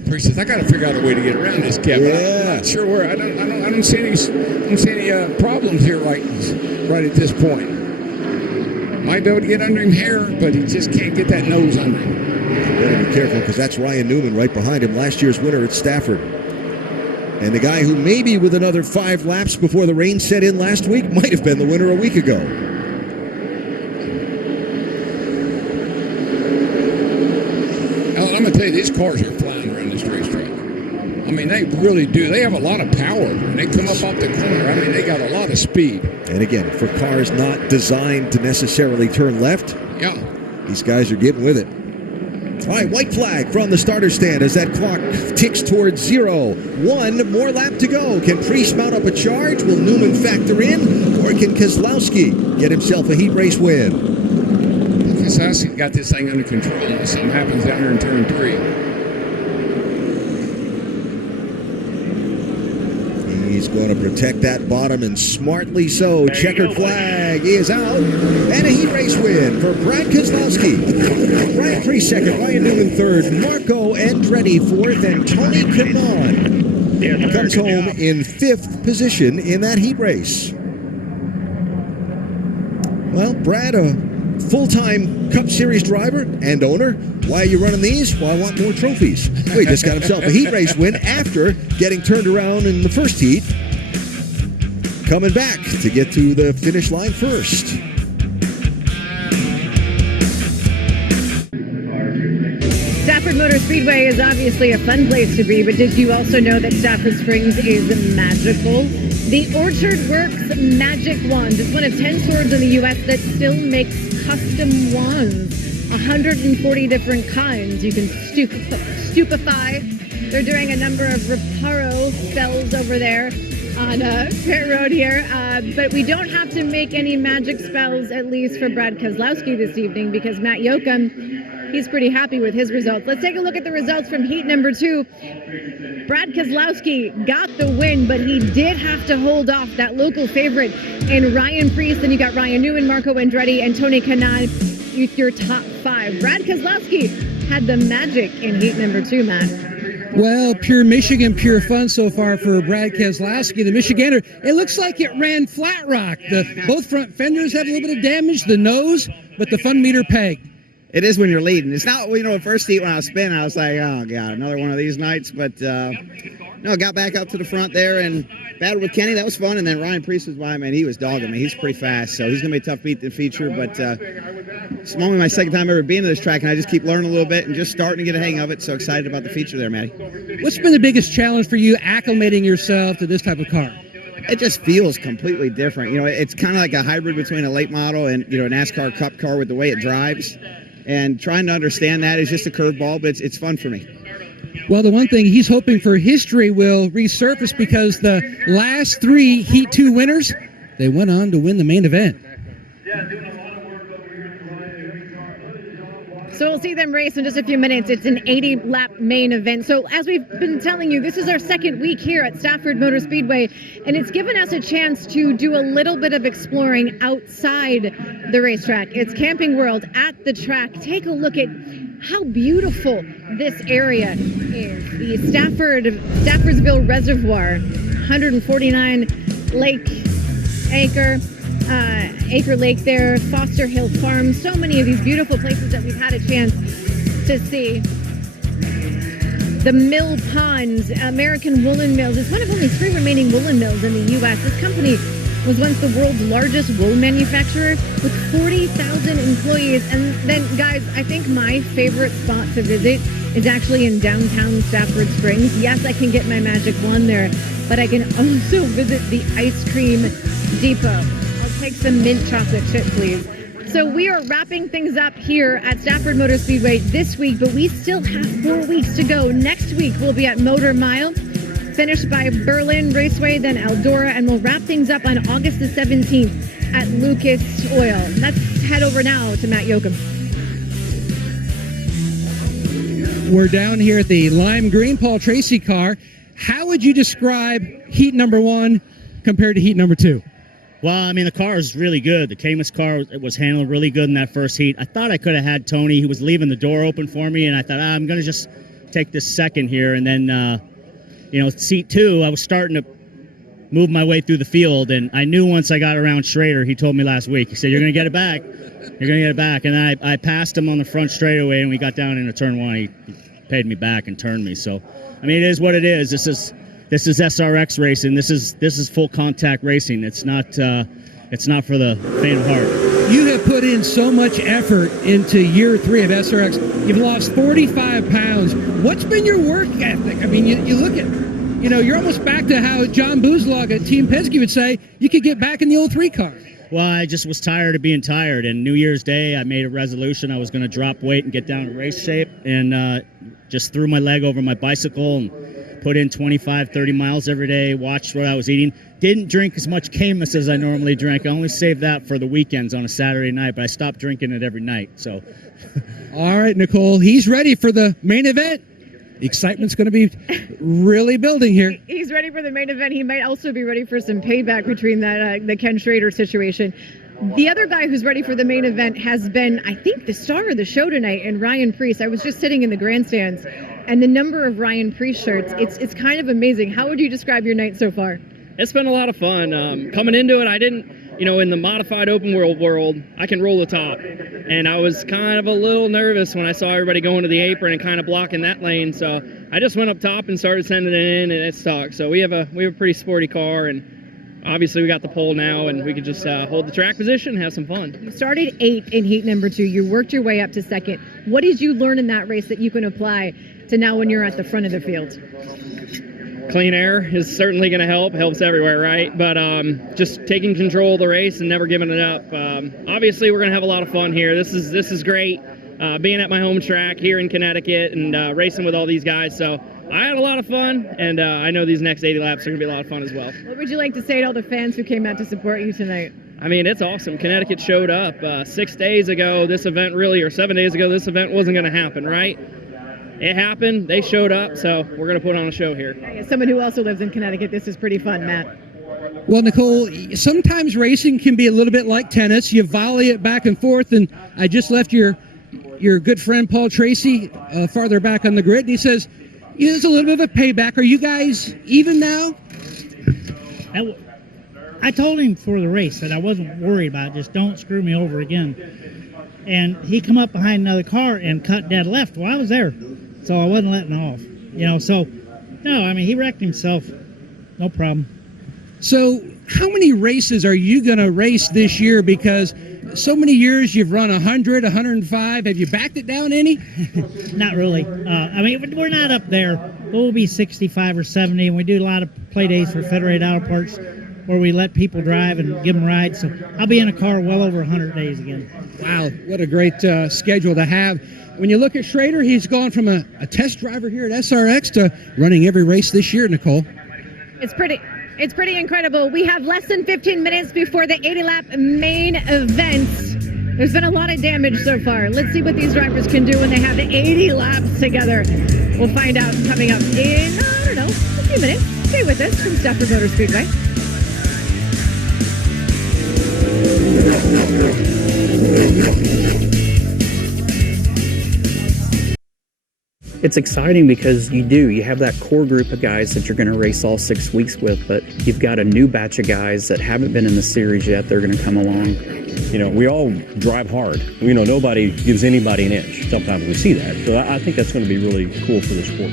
Priest says, "I got to figure out a way to get around this, Kevin. Yeah. I'm not sure where. I don't see any problems here right at this point. Might be able to get under him here, but he just can't get that nose under him." Better be careful because that's Ryan Newman right behind him, last year's winner at Stafford. And the guy who maybe with another 5 laps before the rain set in last week might have been the winner a week ago. I'm going to tell you, these cars are flying around this racetrack. I mean, they really do. They have a lot of power. When they come up off the corner, I mean, they got a lot of speed. And again, for cars not designed to necessarily turn left, yeah, these guys are getting with it. All right, white flag from the starter stand as that clock ticks towards 0. 1 more lap to go. Can Priest mount up a charge? Will Newman factor in? Or can Keselowski get himself a heat race win? Keselowski got this thing under control unless something happens down here in turn 3. He's going to protect that bottom, and smartly so. Checkered flag is out, and a heat race win for Brad Keselowski. Ryan Priest second, Ryan Newman third, Marco Andretti fourth, and Tony Kanaan comes home in 5th position in that heat race. Well, Brad, a full-time Cup Series driver and owner. Why are you running these? Well, I want more trophies. Well, he just got himself a heat race win after getting turned around in the first heat. Coming back to get to the finish line first. Stafford Motor Speedway is obviously a fun place to be, but did you also know that Stafford Springs is magical? The Orchard Works Magic Wand is one of 10 stores in the U.S. that still makes custom wands. 140 different kinds. You can stupefy. They're doing a number of Reparo spells over there. on pit road here. But we don't have to make any magic spells, at least for Brad Keselowski this evening, because Matt Yoakum, he's pretty happy with his results. Let's take a look at the results from heat number 2. Brad Keselowski got the win, but he did have to hold off that local favorite in Ryan Preece. Then you got Ryan Newman, Marco Andretti, and Tony Kanaan, your top 5. Brad Keselowski had the magic in heat number 2, Matt. Well, pure Michigan, pure fun so far for Brad Keselowski, the Michigander. It looks like it ran flat rock. Both front fenders had a little bit of damage, the nose, but the fun meter pegged. It is when you're leading. It's not, the first heat when I was spinning, I was like, oh, God, another one of these nights. But, no, got back up to the front there and battled with Kenny. That was fun. And then Ryan Preece was by, man. He was dogging me. He's pretty fast, so he's going to be a tough beat to feature. But it's only my second time ever being to this track, and I just keep learning a little bit and just starting to get a hang of it. So excited about the feature there, Matty. What's been the biggest challenge for you acclimating yourself to this type of car? It just feels completely different. It's kind of like a hybrid between a late model and, a NASCAR Cup car with the way it drives. And trying to understand that is just a curveball, but it's fun for me. Well, the one thing he's hoping for history will resurface, because the last 3 Heat 2 winners, they went on to win the main event. So we'll see them race in just a few minutes. It's an 80-lap main event. So as we've been telling you, this is our second week here at Stafford Motor Speedway, and it's given us a chance to do a little bit of exploring outside the racetrack. It's Camping World at the track. Take a look at how beautiful this area is. The Staffordsville Reservoir, 149 acre lake there, Foster Hill Farm, so many of these beautiful places that we've had a chance to see. The Mill Ponds, American Woolen Mills, is one of only 3 remaining woolen mills in the U.S. This company was once the world's largest wool manufacturer with 40,000 employees. And then, guys, I think my favorite spot to visit is actually in downtown Stafford Springs. Yes, I can get my magic wand there, but I can also visit the ice cream depot. Take some mint chocolate chip, please. So we are wrapping things up here at Stafford Motor Speedway this week, but we still have 4 weeks to go. Next week, we'll be at Motor Mile, finished by Berlin Raceway, then Eldora, and we'll wrap things up on August the 17th at Lucas Oil. Let's head over now to Matt Yoakum. We're down here at the lime green Paul Tracy car. How would you describe heat number 1 compared to heat number 2? Well, the car is really good. The Camus car was handled really good in that first heat. I thought I could have had Tony. He was leaving the door open for me, and I thought, I'm going to just take this second here. And then, seat 2, I was starting to move my way through the field, and I knew once I got around Schrader, he told me last week, he said, you're going to get it back. You're going to get it back. And then I passed him on the front straightaway, and we got down into turn 1. He paid me back and turned me. So, it is what it is. This is SRX racing. This is full contact racing. It's not for the faint of heart. You have put in so much effort into year 3 of SRX. You've lost 45 pounds. What's been your work ethic? You look at, you're almost back to how John Buzlog at Team Penske would say you could get back in the old 3 car. Well, I just was tired of being tired. And New Year's Day, I made a resolution I was going to drop weight and get down to race shape, and just threw my leg over my bicycle and put in 25, 30 miles every day, watched what I was eating. Didn't drink as much Camus as I normally drink. I only saved that for the weekends on a Saturday night, but I stopped drinking it every night. So, all right, Nicole, he's ready for the main event. The excitement's going to be really building here. He's ready for the main event. He might also be ready for some payback between that the Ken Schrader situation. The other guy who's ready for the main event has been, I think, the star of the show tonight, and Ryan Preece. I was just sitting in the grandstands, and the number of Ryan Preece shirts, it's kind of amazing. How would you describe your night so far? It's been a lot of fun. Coming into it, I didn't, in the modified open world, I can roll the top. And I was kind of a little nervous when I saw everybody going to the apron and kind of blocking that lane. So I just went up top and started sending it in, and it stuck. So we have a pretty sporty car, and obviously we got the pole now, and we could just hold the track position and have some fun. You started 8th in heat number 2. You worked your way up to 2nd. What did you learn in that race that you can apply to now when you're at the front of the field? Clean air is certainly going to helps everywhere, right? But just taking control of the race and never giving it up. Obviously we're going to have a lot of fun here. This is great, being at my home track here in Connecticut and racing with all these guys. So I had a lot of fun, and I know these next 80 laps are going to be a lot of fun as well. What would you like to say to all the fans who came out to support you tonight? I mean, it's awesome. Connecticut showed up 6 days ago. This event really, or 7 days ago, this event wasn't going to happen, right? It happened. They showed up, so we're going to put on a show here. As someone who also lives in Connecticut, this is pretty fun, Matt. Well, Nicole, sometimes racing can be a little bit like tennis. You volley it back and forth, and I just left your good friend Paul Tracy farther back on the grid, and he says, yeah, there's a little bit of a payback. Are you guys even now? I told him for the race that I wasn't worried about it, just don't screw me over again. And he come up behind another car and cut dead left. Well, I was there, so I wasn't letting off. You know, so, no, I mean, he wrecked himself. No problem. So how many races are you going to race this year? Because so many years you've run 100, 105. Have you backed it down any? Not really. I mean, we're not up there. We'll be 65 or 70, and we do a lot of play days for Federated Auto Parts where we let people drive and give them rides. So I'll be in a car well over 100 days again. Wow, what a great schedule to have. When you look at Schrader, he's gone from a test driver here at SRX to running every race this year, Nicole. It's pretty incredible. We have less than 15 minutes before the 80-lap main event. There's been a lot of damage so far. Let's see what these drivers can do when they have 80 laps together. We'll find out coming up in, I don't know, a few minutes. Stay with us from Stafford Motor Speedway. It's exciting because you have that core group of guys that you're going to race all 6 weeks with, but you've got a new batch of guys that haven't been in the series yet. They're going to come along. You know, we all drive hard. You know, nobody gives anybody an inch. Sometimes we see that. So I think that's going to be really cool for the sport.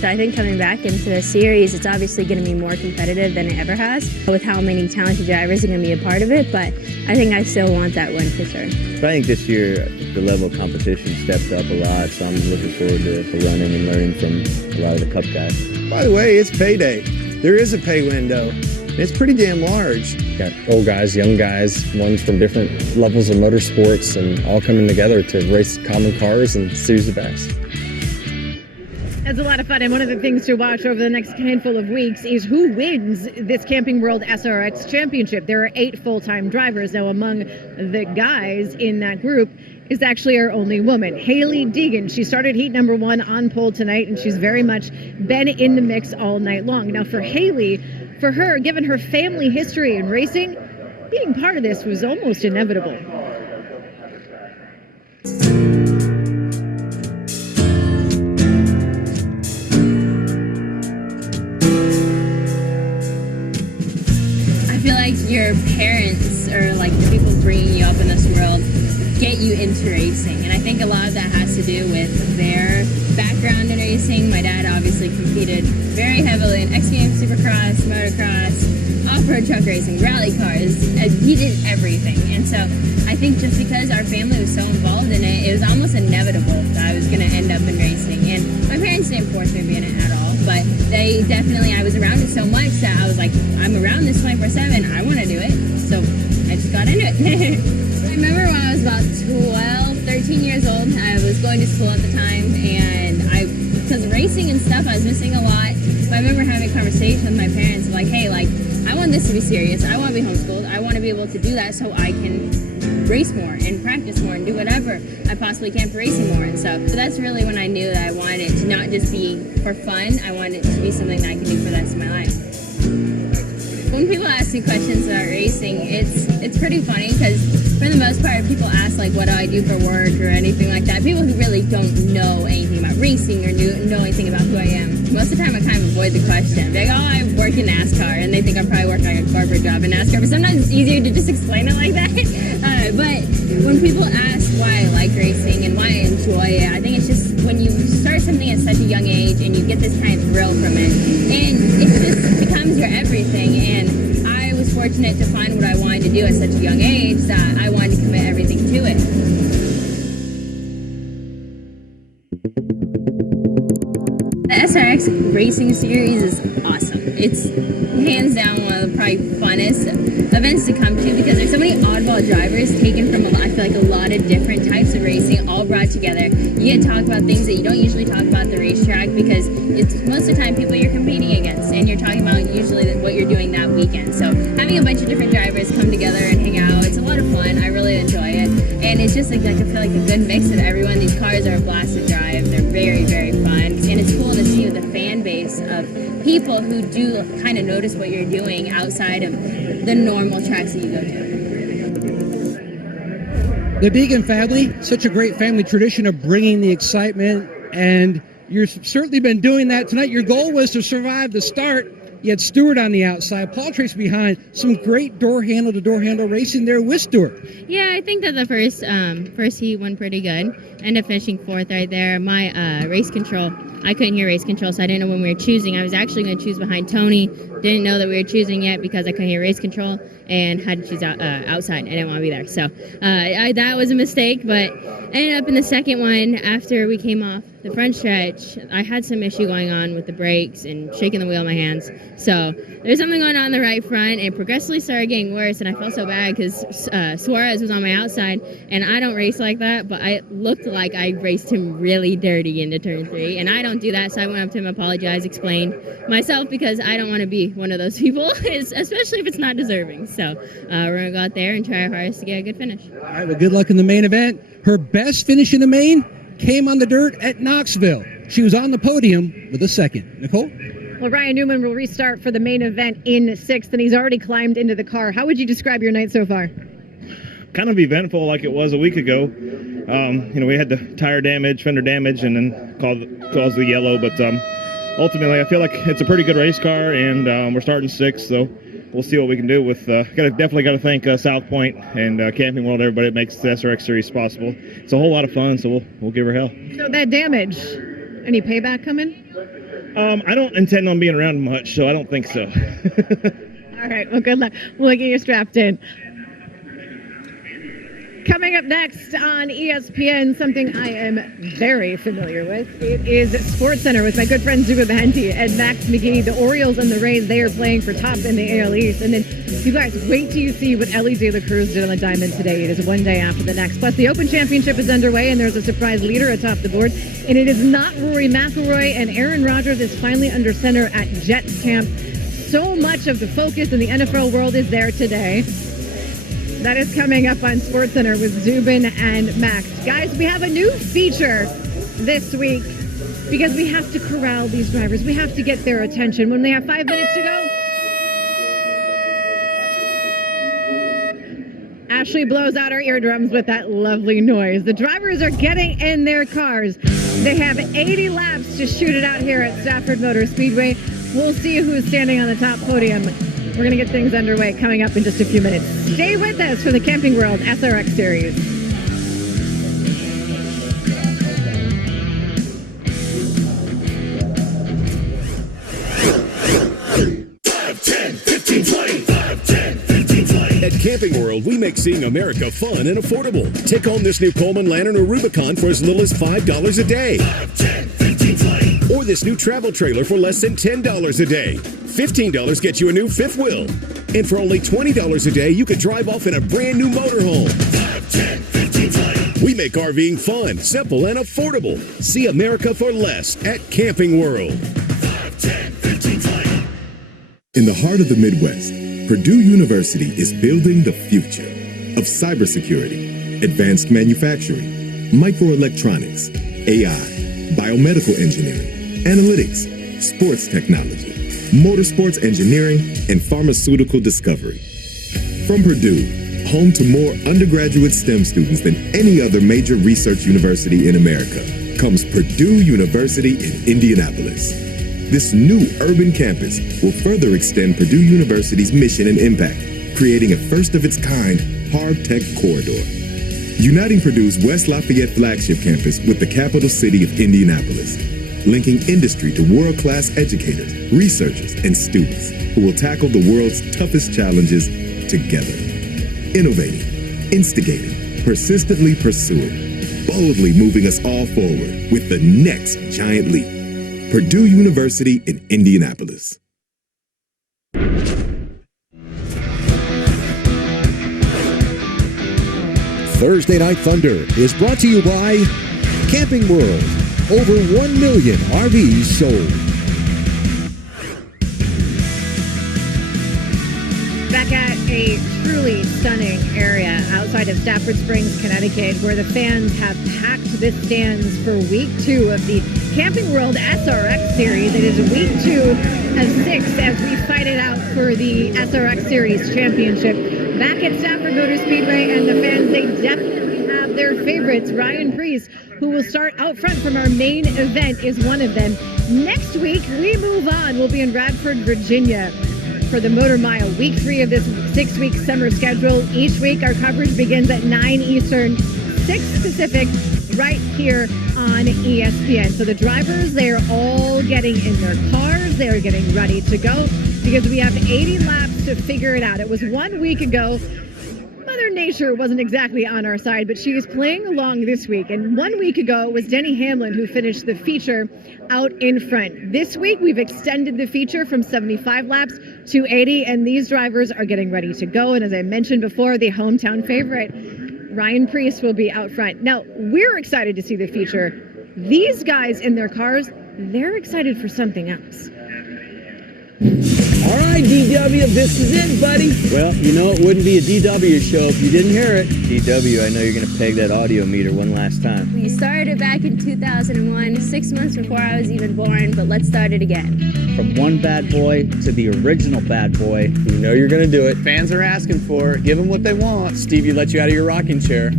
I think coming back into the series, it's obviously going to be more competitive than it ever has with how many talented drivers are going to be a part of it, but I think I still want that win for sure. But I think this year the level of competition stepped up a lot, so I'm looking forward to running and learning from a lot of the Cup guys. By the way, it's payday. There is a pay window. It's pretty damn large. Got old guys, young guys, ones from different levels of motorsports, and all coming together to race common cars and series the best. That's a lot of fun, and one of the things to watch over the next handful of weeks is who wins this Camping World SRX Championship. There are 8 full-time drivers. Now, among the guys in that group is actually our only woman, Haley Deegan. She started heat number 1 on pole tonight, and she's very much been in the mix all night long. Now, for Haley, for her, given her family history in racing, being part of this was almost inevitable. I feel like your parents or like the people bringing you up in this world get you into racing, and I think a lot of that has to do with their background in racing. My dad obviously competed very heavily in X Games, Supercross, motocross, off-road truck racing, rally cars, and he did everything. And so I think just because our family was so involved in it, it was almost inevitable that I was going to end up in racing. And my parents didn't force me to be in it at all, but they definitely, I was around it so much that I was like, I'm around this 24/7, I want to do it. So I just got into it. I remember when I was about 12, 13 years old, I was going to school at the time, and because of racing and stuff, I was missing a lot. But I remember having a conversation with my parents, like, hey, like, I want this to be serious. I want to be homeschooled. I want to be able to do that so I can race more and practice more and do whatever I possibly can for racing more. And so that's really when I knew that I wanted it to not just be for fun. I wanted it to be something that I can do for the rest of my life. When people ask me questions about racing, it's pretty funny because for the most part, people ask like, what do I do for work or anything like that. People who really don't know anything about racing or know anything about who I am. Most of the time, I kind of avoid the question. They're like, oh, I work in NASCAR, and they think I'm probably working like a corporate job in NASCAR. But sometimes it's easier to just explain it like that. But when people ask why I like racing and why I enjoy it, I think it's just when you start something at such a young age and you get this kind of thrill from it, and it just becomes your everything. And I was fortunate to find what I wanted to do at such a young age that I wanted to commit everything to it. The SRX Racing Series is awesome. It's hands down one of the probably funnest events to come to because there's so many oddball drivers taken from I feel like a lot of different types of racing all brought together. You get to talk about things that you don't usually talk about at the racetrack because it's most of the time people you're competing against and you're talking about usually what you're doing that weekend. So having a bunch of different drivers come together and hang out, it's a lot of fun. I really enjoy it. And it's just like I feel like a good mix of everyone. These cars are a blast to drive. They're very, very fun. And it's cool to see the fan base of people who do kind of notice what you're doing outside of the normal tracks that you go to. The Began family, such a great family tradition of bringing the excitement, and you've certainly been doing that tonight. Your goal was to survive the start. You had Stewart on the outside, Paul Trace behind. Some great door handle to door handle racing there with Stewart. Yeah, I think that the first heat went pretty good. Ended up finishing fourth right there. My race control, I couldn't hear race control, so I didn't know when we were choosing. I was actually going to choose behind Tony. Didn't know that we were choosing yet because I couldn't hear race control and had to choose outside. I didn't want to be there. So that was a mistake, but ended up in the second one after we came off the front stretch. I had some issue going on with the brakes and shaking the wheel in my hands. So there's something going on in the right front, and it progressively started getting worse, and I felt so bad because Suarez was on my outside, and I don't race like that, but I looked like I raced him really dirty into turn 3, and I don't do that, so I went up to him, apologized, explained myself because I don't want to be one of those people, especially if it's not deserving. So we're going to go out there and try our hardest to get a good finish. All right, well, good luck in the main event. Her best finish in the main came on the dirt at Knoxville. She was on the podium with a second. Nicole? Well, Ryan Newman will restart for the main event in 6th, and he's already climbed into the car. How would you describe your night so far? Kind of eventful like it was a week ago. We had the tire damage, fender damage, and then caused the yellow. But ultimately, I feel like it's a pretty good race car, and we're starting 6th, so we'll see what we can do with. Definitely got to thank South Point and Camping World, everybody that makes the SRX series possible. It's a whole lot of fun, so we'll give her hell. So that damage, any payback coming? I don't intend on being around much, so I don't think so. All right, well, good luck. We'll get you strapped in. Coming up next on ESPN, something I am very familiar with. It is SportsCenter with my good friend Zuba Bahenti and Max McGee. The Orioles and the Rays, they are playing for top in the AL East. And then you guys, wait till you see what Ellie De La Cruz did on the diamond today. It is one day after the next. Plus, the Open Championship is underway, and there's a surprise leader atop the board. And it is not Rory McIlroy, and Aaron Rodgers is finally under center at Jets camp. So much of the focus in the NFL world is there today. That is coming up on SportsCenter with Zubin and Max. Guys, we have a new feature this week because we have to corral these drivers. We have to get their attention. When they have 5 minutes to go, Ashley blows out our eardrums with that lovely noise. The drivers are getting in their cars. They have 80 laps to shoot it out here at Stafford Motor Speedway. We'll see who's standing on the top podium. We're going to get things underway coming up in just a few minutes. Stay with us for the Camping World SRX Series. 5, 10, 15, 20. 5, 10, 15, 20. At Camping World, we make seeing America fun and affordable. Take home this new Coleman Lantern or Rubicon for as little as $5 a day. 5, 10, 15, 20. Or this new travel trailer for less than $10 a day. $15 gets you a new fifth wheel. And for only $20 a day, you could drive off in a brand new motorhome. 5, 10, 15, 20. We make RVing fun, simple, and affordable. See America for less at Camping World. 5, 10, 15, 20. In the heart of the Midwest, Purdue University is building the future of cybersecurity, advanced manufacturing, microelectronics, AI, biomedical engineering, analytics, sports technology, motorsports engineering, and pharmaceutical discovery. From Purdue, home to more undergraduate STEM students than any other major research university in America, comes Purdue University in Indianapolis. This new urban campus will further extend Purdue University's mission and impact, creating a first-of-its-kind hard tech corridor. Uniting Purdue's West Lafayette flagship campus with the capital city of Indianapolis, linking industry to world-class educators, researchers, and students who will tackle the world's toughest challenges together. Innovating, instigating, persistently pursuing, boldly moving us all forward with the next giant leap. Purdue University in Indianapolis. Thursday Night Thunder is brought to you by Camping World. Over 1 million RVs sold. Back at a truly stunning area outside of Stafford Springs, Connecticut, where the fans have packed the stands for week 2 of the Camping World SRX Series. It is week 2 of 6 as we fight it out for the SRX Series Championship. Back at Stafford Motor Speedway, and the fans, they definitely have their favorites. Ryan Preece, who will start out front from our main event, is one of them. Next week, we move on. We'll be in Radford, Virginia for the Motor Mile, week 3 of this 6-week summer schedule. Each week, our coverage begins at 9 Eastern, 6 Pacific, right here on ESPN. So the drivers, they're all getting in their cars. They're getting ready to go because we have 80 laps to figure it out. It was 1 week ago. Mother Nature wasn't exactly on our side, but she is playing along this week. And 1 week ago, it was Denny Hamlin who finished the feature out in front. This week, we've extended the feature from 75 laps to 80, and these drivers are getting ready to go. And as I mentioned before, the hometown favorite, Ryan Preece, will be out front. Now, we're excited to see the feature. These guys in their cars, they're excited for something else. All right, DW, this is it, buddy. Well, you know, it wouldn't be a DW show if you didn't hear it. DW, I know you're going to peg that audio meter one last time. We started back in 2001, 6 months before I was even born, but let's start it again. From one bad boy to the original bad boy. You know you're going to do it. Fans are asking for it. Give them what they want. Stevie let you out of your rocking chair.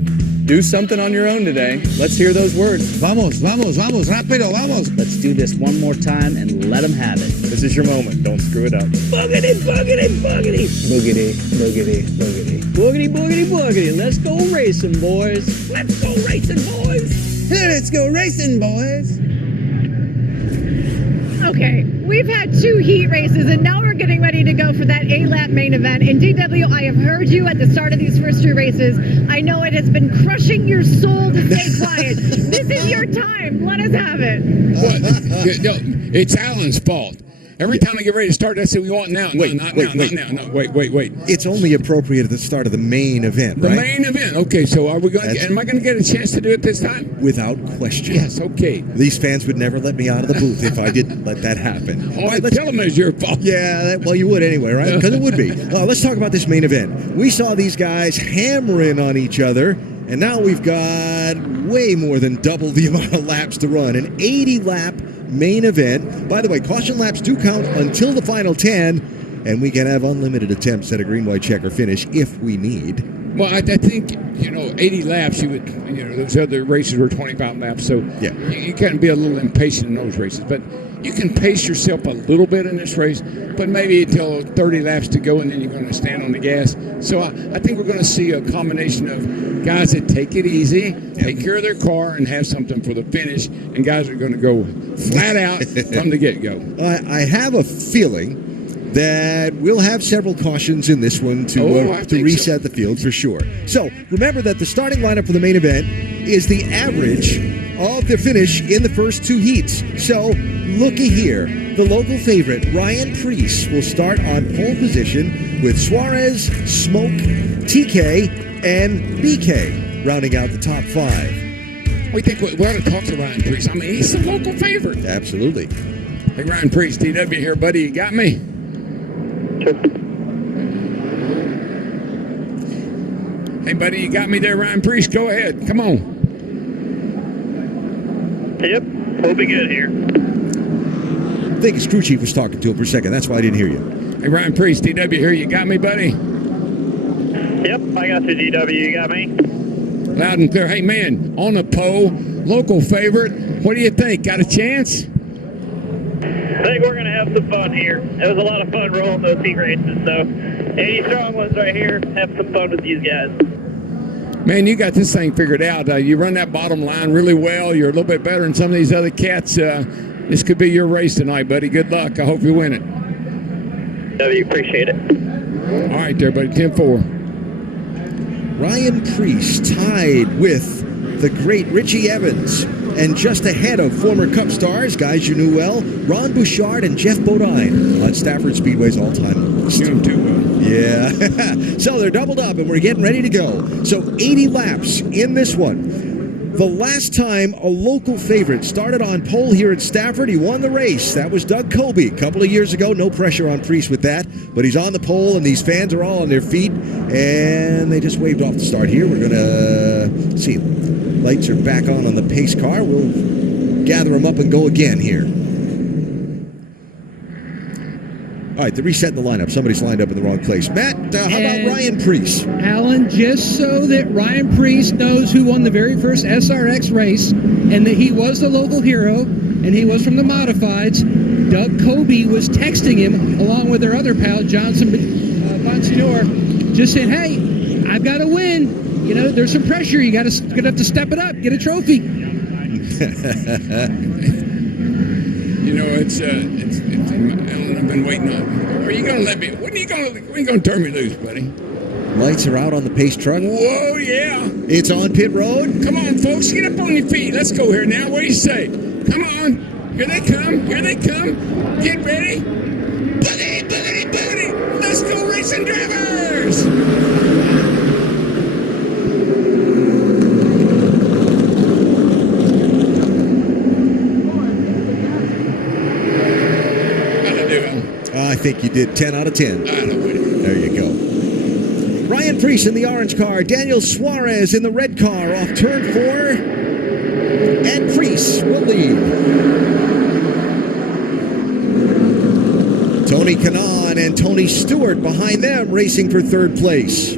Do something on your own today. Let's hear those words. Vamos, vamos, vamos, rápido, vamos. Let's do this one more time and let them have it. This is your moment. Don't screw it up. Boogity, boogity, boogity. Boogity, boogity, boogity. Boogity, boogity, boogity. Let's go racing, boys. Let's go racing, boys. Let's go racing, boys. Okay, we've had 2 heat races, and now we're getting ready to go for that 8-lap main event. And DW, I have heard you at the start of these first 2 races. I know it has been crushing your soul to stay quiet. This is your time. Let us have it. No, it's Alan's fault. Every time I get ready to start, that's what we want now. Wait. Wait. It's only appropriate at the start of the main event, right? The main event. Okay, so are we going? Am I going to get a chance to do it this time? Without question. Yes. Okay. These fans would never let me out of the booth if I didn't let that happen. Oh, right, tell them it's your fault. Yeah, well, you would anyway, right? Because it would be. Let's talk about this main event. We saw these guys hammering on each other, and now we've got way more than double the amount of laps to run. An 80-lap main event. By the way, caution laps do count until the final 10, and we can have unlimited attempts at a green, white, checker finish if we need. Well, I think, 80 laps, you would, those other races were 25 laps, so yeah, you can be a little impatient in those races. But you can pace yourself a little bit in this race, but maybe until 30 laps to go, and then you're going to stand on the gas. So I think we're going to see a combination of guys that take it easy, take care of their car, and have something for the finish, and guys are going to go flat out from the get-go. I have a feeling that we'll have several cautions in this one to reset the field for sure. So remember that the starting lineup for the main event is the average of the finish in the first 2 heats. So looky here, the local favorite Ryan Preece will start on pole position with Suarez, Smoke, TK, and BK rounding out the top 5. We think we ought to talk to Ryan Preece. I mean, he's the local favorite. Absolutely. Hey, Ryan Preece, DW here, buddy. You got me? Hey, buddy, you got me there, Ryan Preece? Go ahead. Come on. Yep, we'll be good here. I think his crew chief was talking to him for a second. That's why I didn't hear you. Hey, Ryan Preece, DW here. You got me, buddy? Yep, I got you, DW. You got me? Loud and clear. Hey, man, on the pole, local favorite. What do you think? Got a chance? I think we're going to have some fun here. It was a lot of fun rolling those heat races, so 80 strong ones right here. Have some fun with these guys. Man, you got this thing figured out. You run that bottom line really well. You're a little bit better than some of these other cats. This could be your race tonight, buddy. Good luck. I hope you win it. W, appreciate it. All right there, buddy. 10-4. Ryan Preece tied with the great Richie Evans And just ahead of former Cup stars, guys you knew well, Ron Bouchard and Jeff Bodine on Stafford Speedway's all-time list. Knew him too well. Yeah. So they're doubled up, and we're getting ready to go. So 80 laps in this one. The last time a local favorite started on pole here at Stafford, he won the race. That was Doug Colby a couple of years ago. No pressure on Priest with that, but he's on the pole, and these fans are all on their feet, and they just waved off the start here. We're going to see. Lights are back on the pace car. We'll gather them up and go again here. All right, they're resetting the lineup. Somebody's lined up in the wrong place. Matt, how about Ryan Priest? Alan, just so that Ryan Priest knows who won the very first SRX race and that he was the local hero and he was from the Modifieds, Doug Colby was texting him along with their other pal, Johnson Bonsignor, just saying, hey, I've got to win. You know, there's some pressure. You're gonna have to step it up, get a trophy. You know, it's I've been waiting on. Are you gonna let me? When are you gonna turn me loose, buddy? Lights are out on the pace truck. Whoa, yeah! It's on pit road. Come on, folks, get up on your feet. Let's go here now. What do you say? Come on! Here they come! Here they come! Get ready! Boogie, boogie, boogie! Let's go, racing drivers! I think you did 10 out of 10. There you go. Ryan Priest in the orange car. Daniel Suarez in the red car off turn 4. And Priest will lead. Tony Kanaan and Tony Stewart behind them racing for third place.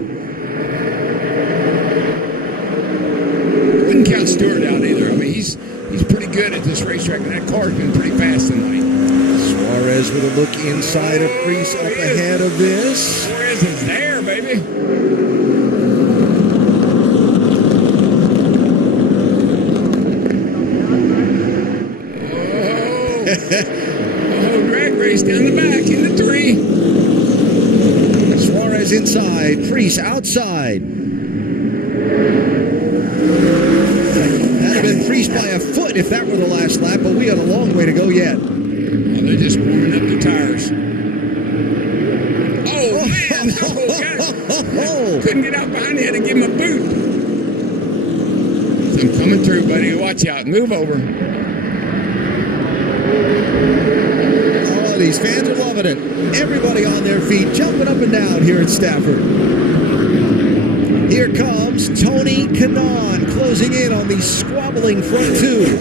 Wouldn't count Stewart out either. I mean, he's pretty good at this racetrack, and that car's been pretty fast tonight. Suarez with a look inside of Priest up ahead of this. Suarez is there, baby. Oh, drag race down the back into 3. Suarez inside, Priest outside. That'd have been Priest by a foot if that were the last lap, but we got a long way to go yet. They're just warming up the tires. Oh, man! Oh, couldn't get out behind you. Had to give him a boot. I'm coming through, buddy. Watch out. Move over. Oh, these fans are loving it. Everybody on their feet, jumping up and down here at Stafford. Here comes Tony Kanaan closing in on the squabbling front 2.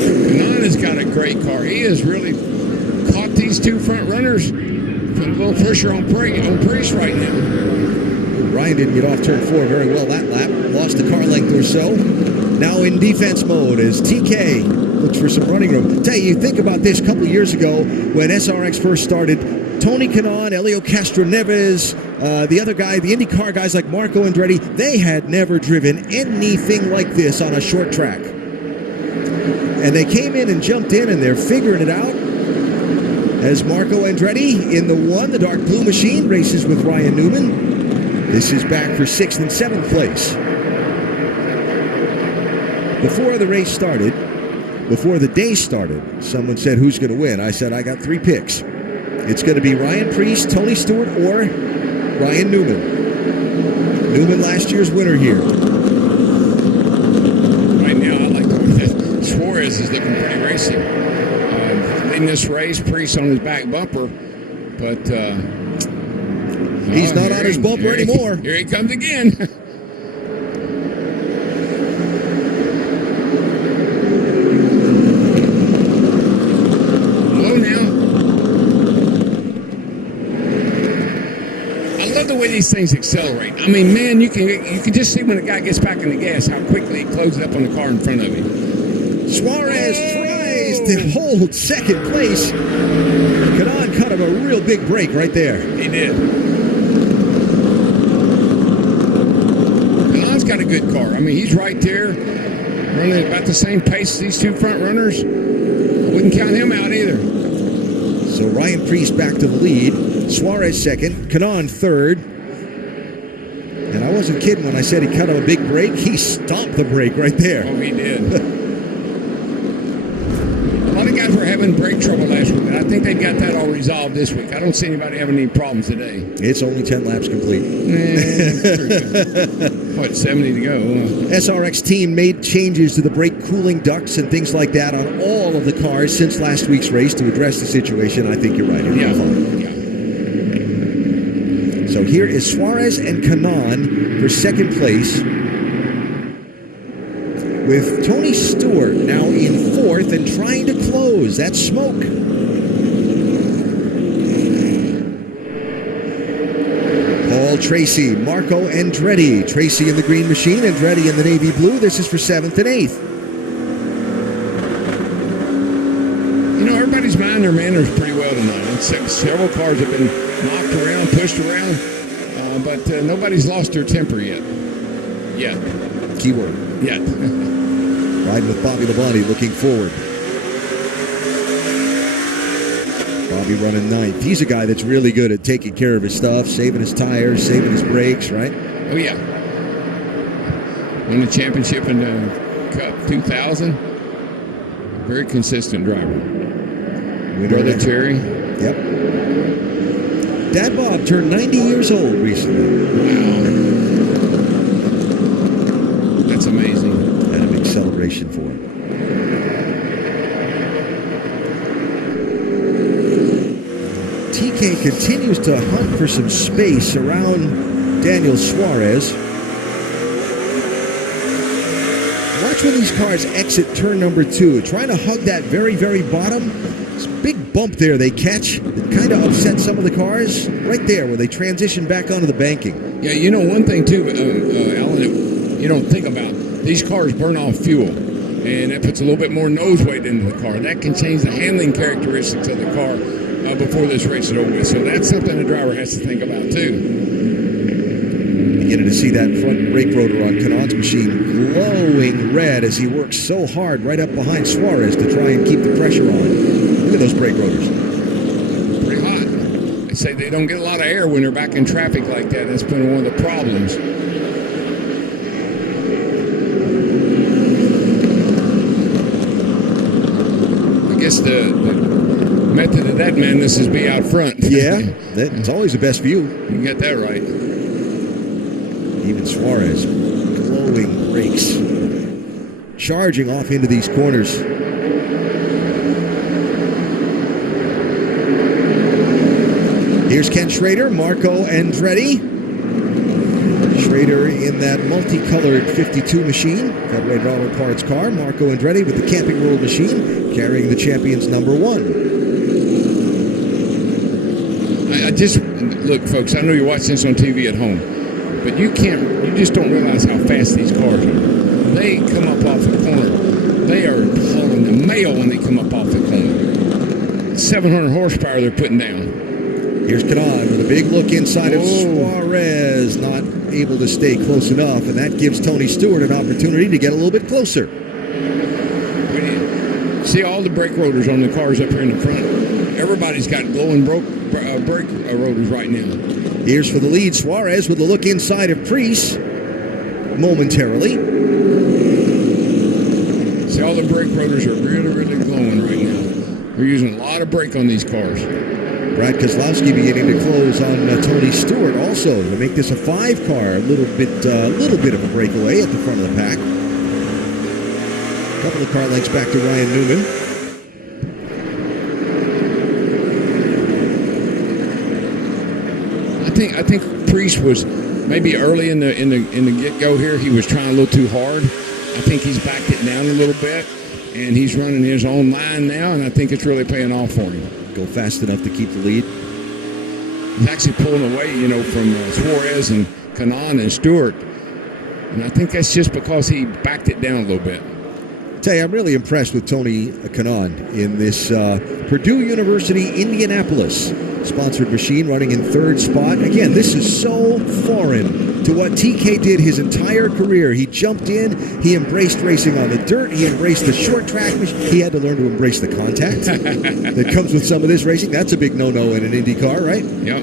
Kanaan has got a great car. He has really caught these 2 front runners. Put a little pressure on Priest right now. Ryan didn't get off turn 4 very well that lap. Lost a car length or so. Now in defense mode as TK looks for some running room. Tell you think about this a couple of years ago when SRX first started. Tony Kanaan, Elio Castroneves, the other guy, the IndyCar guys like Marco Andretti, they had never driven anything like this on a short track. And they came in and jumped in, and they're figuring it out. As Marco Andretti in the 1, the dark blue machine, races with Ryan Newman. This is back for 6th and 7th place. Before the race started, before the day started, someone said, who's going to win? I said, I got 3 picks. It's going to be Ryan Priest, Tony Stewart, or Ryan Newman. Newman, last year's winner here. Right now, I like that Suarez is looking pretty racy. Leading this race, Priest on his back bumper, but he's not on his bumper anymore. Here he comes again. Hello now. I love the way these things accelerate. I mean, man, you can just see when a guy gets back in the gas how quickly he closes up on the car in front of him. Suarez tries to hold second place. Kanaan cut him a real big break right there. He did. Kanaan's got a good car. I mean, he's right there, running at about the same pace as these 2 front runners. I wouldn't count him out either. So Ryan Priest back to the lead. Suarez second. Kanaan third. And I want wasn't kidding when I said he cut him a big break. He stomped the brake right there. Oh, he did. A lot of guys were having brake trouble last week, and I think they got that all resolved this week. I don't see anybody having any problems today. It's only 10 laps complete. What, 70 to go? SRX team made changes to the brake cooling ducts and things like that on all of the cars since last week's race to address the situation. I think you're right. Yeah. So here is Suarez and Kanaan for second place, with Tony Stewart now in fourth and trying to close. That's smoke. Paul Tracy, Marco Andretti. Tracy in the green machine, Andretti in the navy blue. This is for 7th and 8th. You know, everybody's mind their manners pretty well tonight. Several cars have been knocked around, pushed around, but nobody's lost their temper yet. Keyword. Yet. Riding with Bobby Labonte, looking forward. Bobby running 9th. He's a guy that's really good at taking care of his stuff, saving his tires, saving his brakes, right? Oh, yeah. Won the championship in the Cup 2000. Very consistent driver. Brother Terry. Yep. Dad Bob turned 90 years old recently. Wow. That's amazing. And a big celebration for him. TK continues to hunt for some space around Daniel Suarez. Watch when these cars exit turn number 2, trying to hug that very, very bottom. This big bump there they catch. It kind of upsets some of the cars right there where they transition back onto the banking. Yeah, you know, one thing too, Alan, you don't think about, these cars burn off fuel, and that puts a little bit more nose weight into the car. That can change the handling characteristics of the car before this race is over with. So that's something the driver has to think about too. Beginning to see that front brake rotor on Kanaan's machine glowing red as he works so hard right up behind Suarez to try and keep the pressure on. Look at those brake rotors. Pretty hot. They say they don't get a lot of air when they're back in traffic like that. That's been one of the problems. I guess the method of that madness is be out front. Yeah, that's always the best view. You got that right. Even Suarez, glowing brakes, charging off into these corners. Here's Ken Schrader, Marco Andretti. Schrader in that multicolored 52 machine, that red Robert Parts car. Marco Andretti with the Camping World machine, carrying the champion's number 1. I just, look, folks, I know you're watching this on TV at home, but you just don't realize how fast these cars are. They come up off the corner. They are hauling the mail when they come up off the corner. 700 horsepower they're putting down. Here's Kanaan with a big look inside of Suarez, not able to stay close enough, and that gives Tony Stewart an opportunity to get a little bit closer. See all the brake rotors on the cars up here in the front. Everybody's got glowing brake rotors right now. Here's for the lead, Suarez with a look inside of Preece momentarily. See, all the brake rotors are really, really glowing right now. They're using a lot of brake on these cars. Brad Kozlowski beginning to close on Tony Stewart also to make this a 5-car. A little bit of a breakaway at the front of the pack. A couple of car lengths back to Ryan Newman. I think Preece was maybe early in the get-go here. He was trying a little too hard. I think he's backed it down a little bit, and he's running his own line now, and I think it's really paying off for him. Go fast enough to keep the lead. He's actually pulling away, from Suarez and Kanaan and Stewart, and I think that's just because he backed it down a little bit. Tell you, I'm really impressed with Tony Kanaan in this Purdue University Indianapolis sponsored machine running in 3rd spot. Again, this is so foreign to what TK did his entire career. He jumped in, he embraced racing on the dirt, he embraced the short track machine. He had to learn to embrace the contact that comes with some of this racing. That's a big no-no in an Indy car, right? Yep.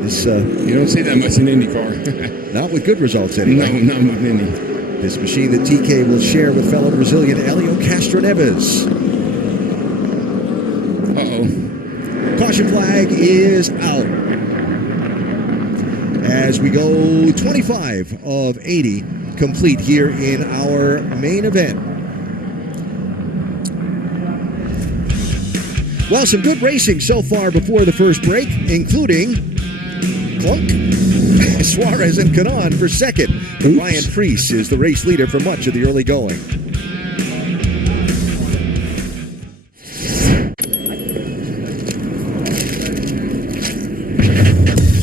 You don't see that much in IndyCar. Not with good results, anyway. No, not with Indy. This machine that TK will share with fellow Brazilian Helio Castroneves. Uh-oh. Caution flag is out. As we go 25 of 80 complete here in our main event. Well, some good racing so far before the first break, including clunk, Suarez and Canan for second. Ryan Preece is the race leader for much of the early going.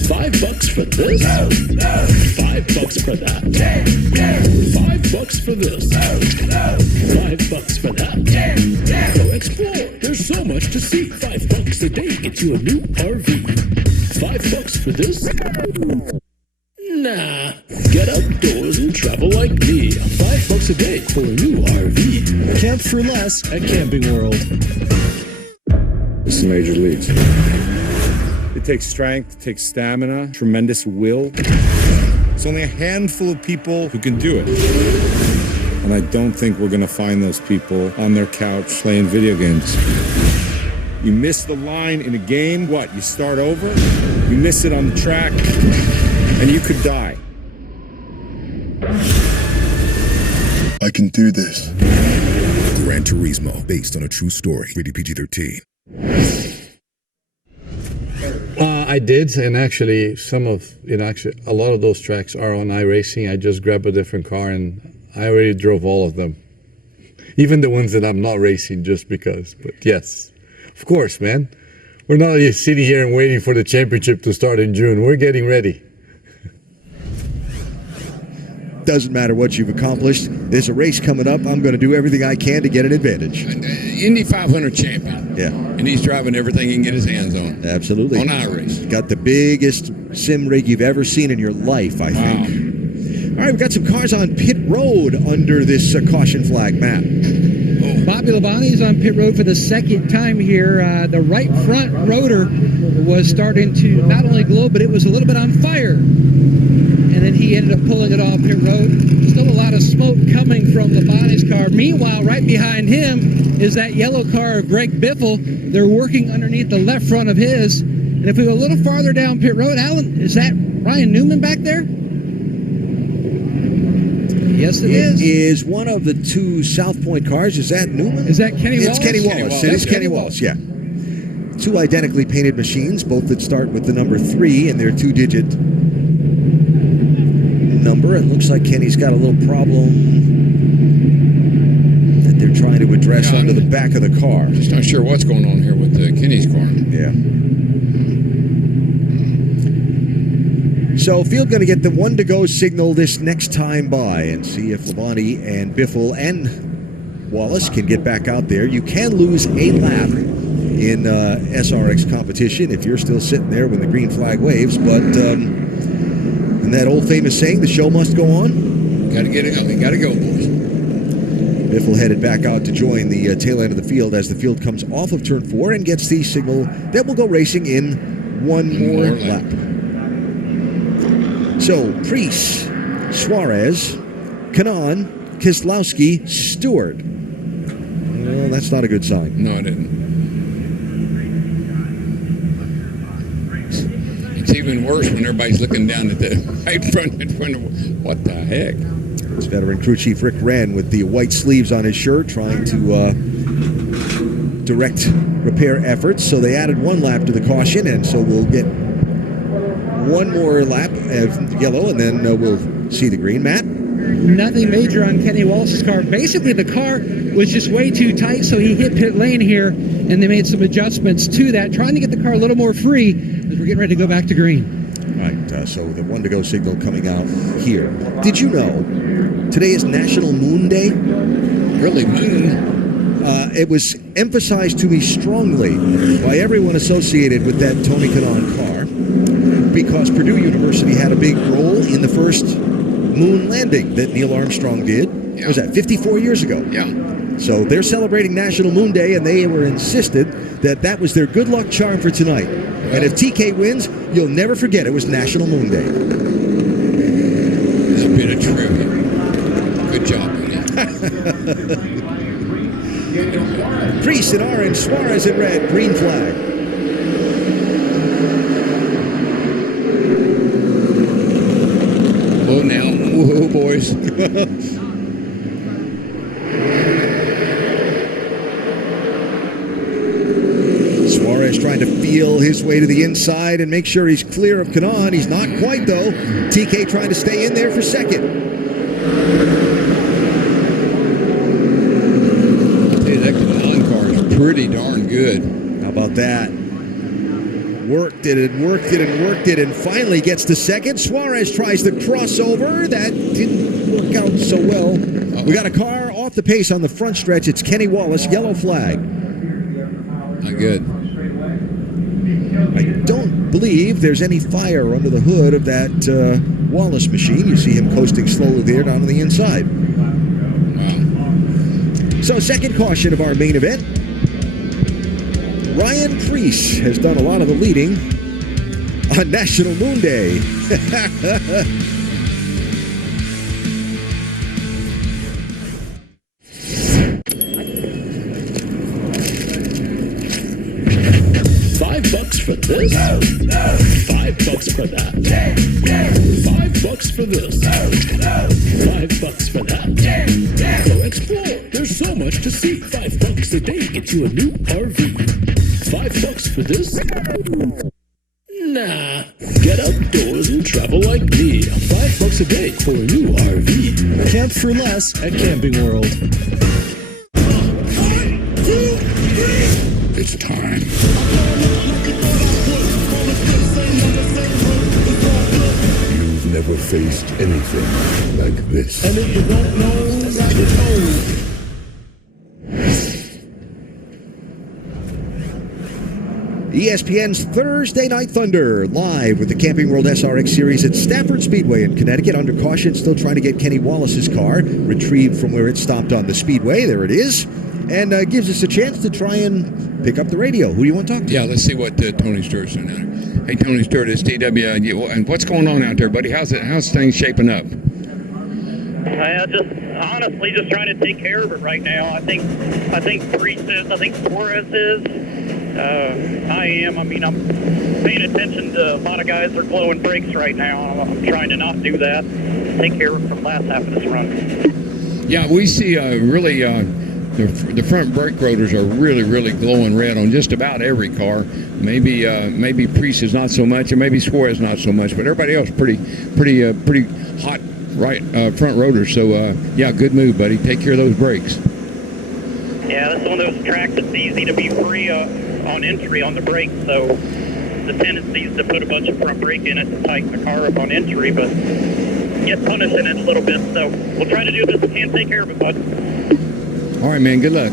$5 for this, $5 for that, $5 for this, $5 for that. Go explore. There's so much to see. $5 a day gets you a new RV. $5 for this? Nah. Get outdoors and travel like me. $5 a day for a new RV. Camp for less at Camping World. This is major leagues. It takes strength, it takes stamina, tremendous will. It's only a handful of people who can do it. And I don't think we're going to find those people on their couch playing video games. You miss the line in a game, what? You start over? You miss it on the track, and you could die. I can do this. Gran Turismo, based on a true story. Rated PG-13. I did, and actually, a lot of those tracks are on iRacing. I just grabbed a different car, and I already drove all of them. Even the ones that I'm not racing just because. But yes, of course, man. We're not just sitting here and waiting for the championship to start in June. We're getting ready. Doesn't matter what you've accomplished. There's a race coming up. I'm going to do everything I can to get an advantage. Indy 500 champion. Yeah. And he's driving everything he can get his hands on. Absolutely. On iRace. Got the biggest sim rig you've ever seen in your life, I think. All right, we've got some cars on pit road under this caution flag map. Bobby Labonte is on pit road for the second time here. The right front rotor was starting to not only glow, but it was a little bit on fire. And then he ended up pulling it off pit road. Still a lot of smoke coming from Labonte's car. Meanwhile, right behind him is that yellow car of Greg Biffle. They're working underneath the left front of his. And if we go a little farther down pit road, Alan, is that Ryan Newman back there? Yes, it is. It is one of the two South Point cars. Is that Newman? Is that Kenny Wallace? It's Kenny Wallace. It is Kenny Wallace, yeah. Two identically painted machines, both that start with the number 3 in their 2-digit number. It looks like Kenny's got a little problem that they're trying to address under the back of the car. Just not sure what's going on here with Kenny's car. Yeah. So field going to get the 1-to-go signal this next time by and see if Labonte and Biffle and Wallace can get back out there. You can lose a lap in SRX competition if you're still sitting there when the green flag waves, but and that old famous saying, the show must go on. Got to get it going. Got to go, boys. Biffle headed back out to join the tail end of the field as the field comes off of turn 4 and gets the signal that will go racing in one more lap. So, Preece, Suarez, Canan, Kislowski, Stewart. Well, that's not a good sign. No, it isn't. It's even worse when everybody's looking down at the right front in front of what the heck. It's veteran crew chief Rick Wren with the white sleeves on his shirt trying to direct repair efforts. So they added 1 lap to the caution, and so we'll get 1 more lap of yellow, and then we'll see the green. Matt? Nothing major on Kenny Wallace's car. Basically, the car was just way too tight, so he hit pit lane here, and they made some adjustments to that, trying to get the car a little more free as we're getting ready to go back to green. Right, so the 1-to-go signal coming out here. Did you know today is National Moon Day? Really, moon? It was emphasized to me strongly by everyone associated with that Tony Kanaan car because Purdue University had a big role in the first moon landing that Neil Armstrong did. Yeah. Was that 54 years ago? Yeah. So they're celebrating National Moon Day, and they were insisted that that was their good luck charm for tonight. And if TK wins, you'll never forget it was National Moon Day. A bit of trivia. Good job on that. Priest in orange, Suarez in red, green flag. Whoa now. Whoa, boys. Suarez trying to feel his way to the inside and make sure he's clear of Kanan. He's not quite, though. TK trying to stay in there for second. I'll tell you, that Kanan car is pretty darn good. How about that? Worked it and worked it and worked it and finally gets to second. Suarez tries the crossover. That didn't work out so well. We got a car off the pace on the front stretch. It's Kenny Wallace, yellow flag. Not good. I don't believe there's any fire under the hood of that Wallace machine. You see him coasting slowly there down on the inside. Wow. So second caution of our main event. Ryan Preece has done a lot of the leading on National Moon Day. 5 bucks for this. 5 bucks for that. 5 bucks for this. 5 bucks for that. Go explore. There's so much to see. 5 bucks a day gets you a new RV. 5 bucks for this. Nah. Get outdoors and travel like me. 5 bucks a day for a new RV. Camp for less at Camping World. It's time. You've never faced anything like this. And if you don't know, you know. ESPN's Thursday Night Thunder, live with the Camping World SRX Series at Stafford Speedway in Connecticut. Under caution, still trying to get Kenny Wallace's car retrieved from where it stopped on the speedway. There it is. And gives us a chance to try and pick up the radio. Who do you want to talk to? Yeah, let's see what Tony Stewart's doing now. Hey, Tony Stewart, it's DW. And what's going on out there, buddy? How's things shaping up? Honestly, just trying to take care of it right now. I think Priest is. I think Suarez is. I am. I mean, I'm paying attention to a lot of guys that are blowing brakes right now. I'm trying to not do that. Take care of it from last half of this run. Yeah, we see really the front brake rotors are really glowing red on just about every car. Maybe Priest is not so much, and maybe Suarez not so much, but everybody else pretty hot right front rotors. So yeah, good move, buddy. Take care of those brakes. Yeah, this is one of those tracks that's easy to be free on entry on the brakes, so the tendency is to put a bunch of front brake in it to tighten the car up on entry, but get punished in it a little bit. So we'll try to do this and take care of it, bud. All right, man. Good luck.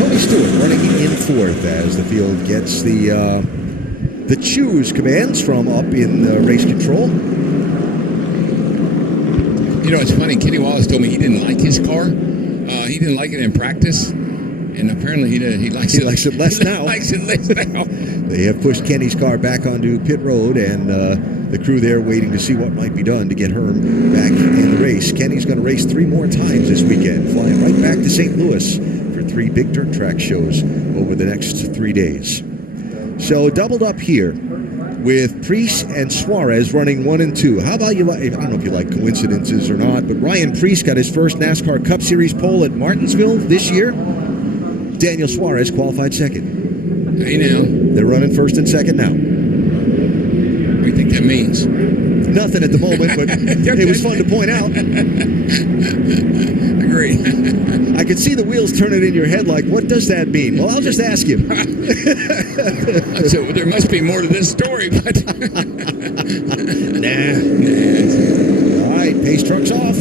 Tony Stewart running in fourth as the field gets the choose commands from up in race control. You know, it's funny. Kenny Wallace told me he didn't like his car. He didn't like it in practice, and apparently he likes it. He likes it less now. Likes it less now. They have pushed Kenny's car back onto pit road, and the crew there waiting to see what might be done to get Herm back in the race. Kenny's going to race 3 more times this weekend, flying right back to St. Louis for 3 big dirt track shows over the next 3 days. So doubled up here with Priest and Suarez running 1 and 2. How about you? I don't know if you like coincidences or not, but Ryan Priest got his first NASCAR Cup Series pole at Martinsville this year. Daniel Suarez qualified second. Hey now. They're running first and second now. What do you think that means? Nothing at the moment, but it was fun to point out. Agreed. I could see the wheels turning in your head like, what does that mean? Well, I'll just ask him. So there must be more to this story, but... Nah. All right, pace truck's off.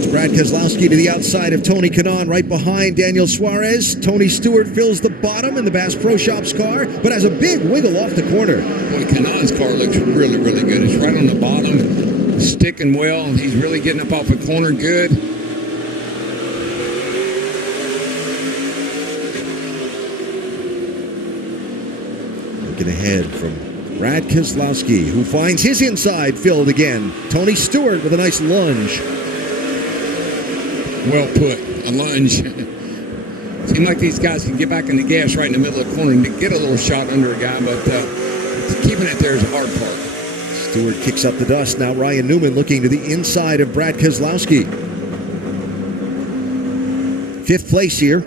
That's Brad Keselowski to the outside of Tony Kanaan, right behind Daniel Suarez. Tony Stewart fills the bottom in the Bass Pro Shops car, but has a big wiggle off the corner. Boy, Kanaan's car looks really, really good. It's right on the bottom, sticking well. He's really getting up off the corner good. Looking ahead from Brad Keselowski, who finds his inside filled again. Tony Stewart with a nice lunge. Well put, a lunge. Seems like these guys can get back in the gas right in the middle of the corner and get a little shot under a guy, but keeping it there is the hard part. Stewart kicks up the dust. Now Ryan Newman looking to the inside of Brad Keselowski. 5th place here.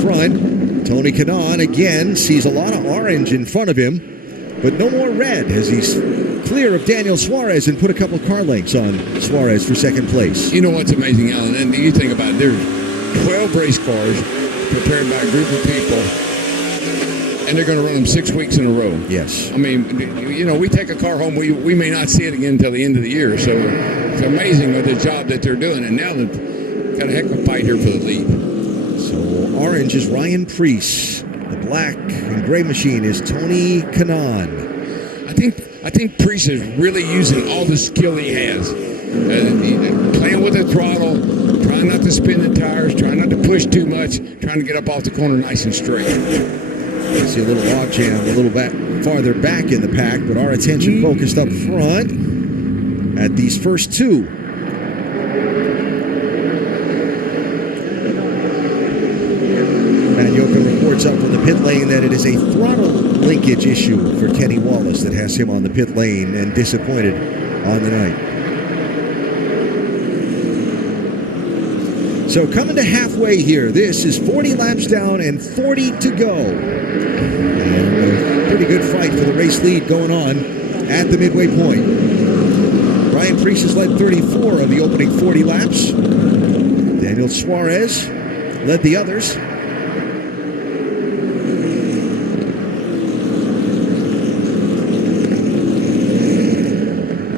Front, Tony Kanaan again sees a lot of orange in front of him, but no more red as he's clear of Daniel Suarez and put a couple car lengths on Suarez for 2nd place. You know what's amazing, Alan, and you think about it, there's 12 race cars prepared by a group of people, and they're going to run them 6 weeks in a row. Yes. I mean, you know, we take a car home, we may not see it again until the end of the year, so it's amazing with the job that they're doing, and now they've got a heck of a fight here for the lead. So orange is Ryan Preece. The black and gray machine is Tony Kanaan. I think Preece is really using all the skill he has. Playing with the throttle, trying not to spin the tires, trying not to push too much, trying to get up off the corner nice and straight. I see a little log jam a little bit farther back in the pack, but our attention focused up front at these first two. Reports up from the pit lane that it is a throttle linkage issue for Kenny Wallace that has him on the pit lane and disappointed on the night. So coming to halfway here, this is 40 laps down and 40 to go. And a pretty good fight for the race lead going on at the midway point. Ryan Preece has led 34 of the opening 40 laps. Daniel Suarez led the others.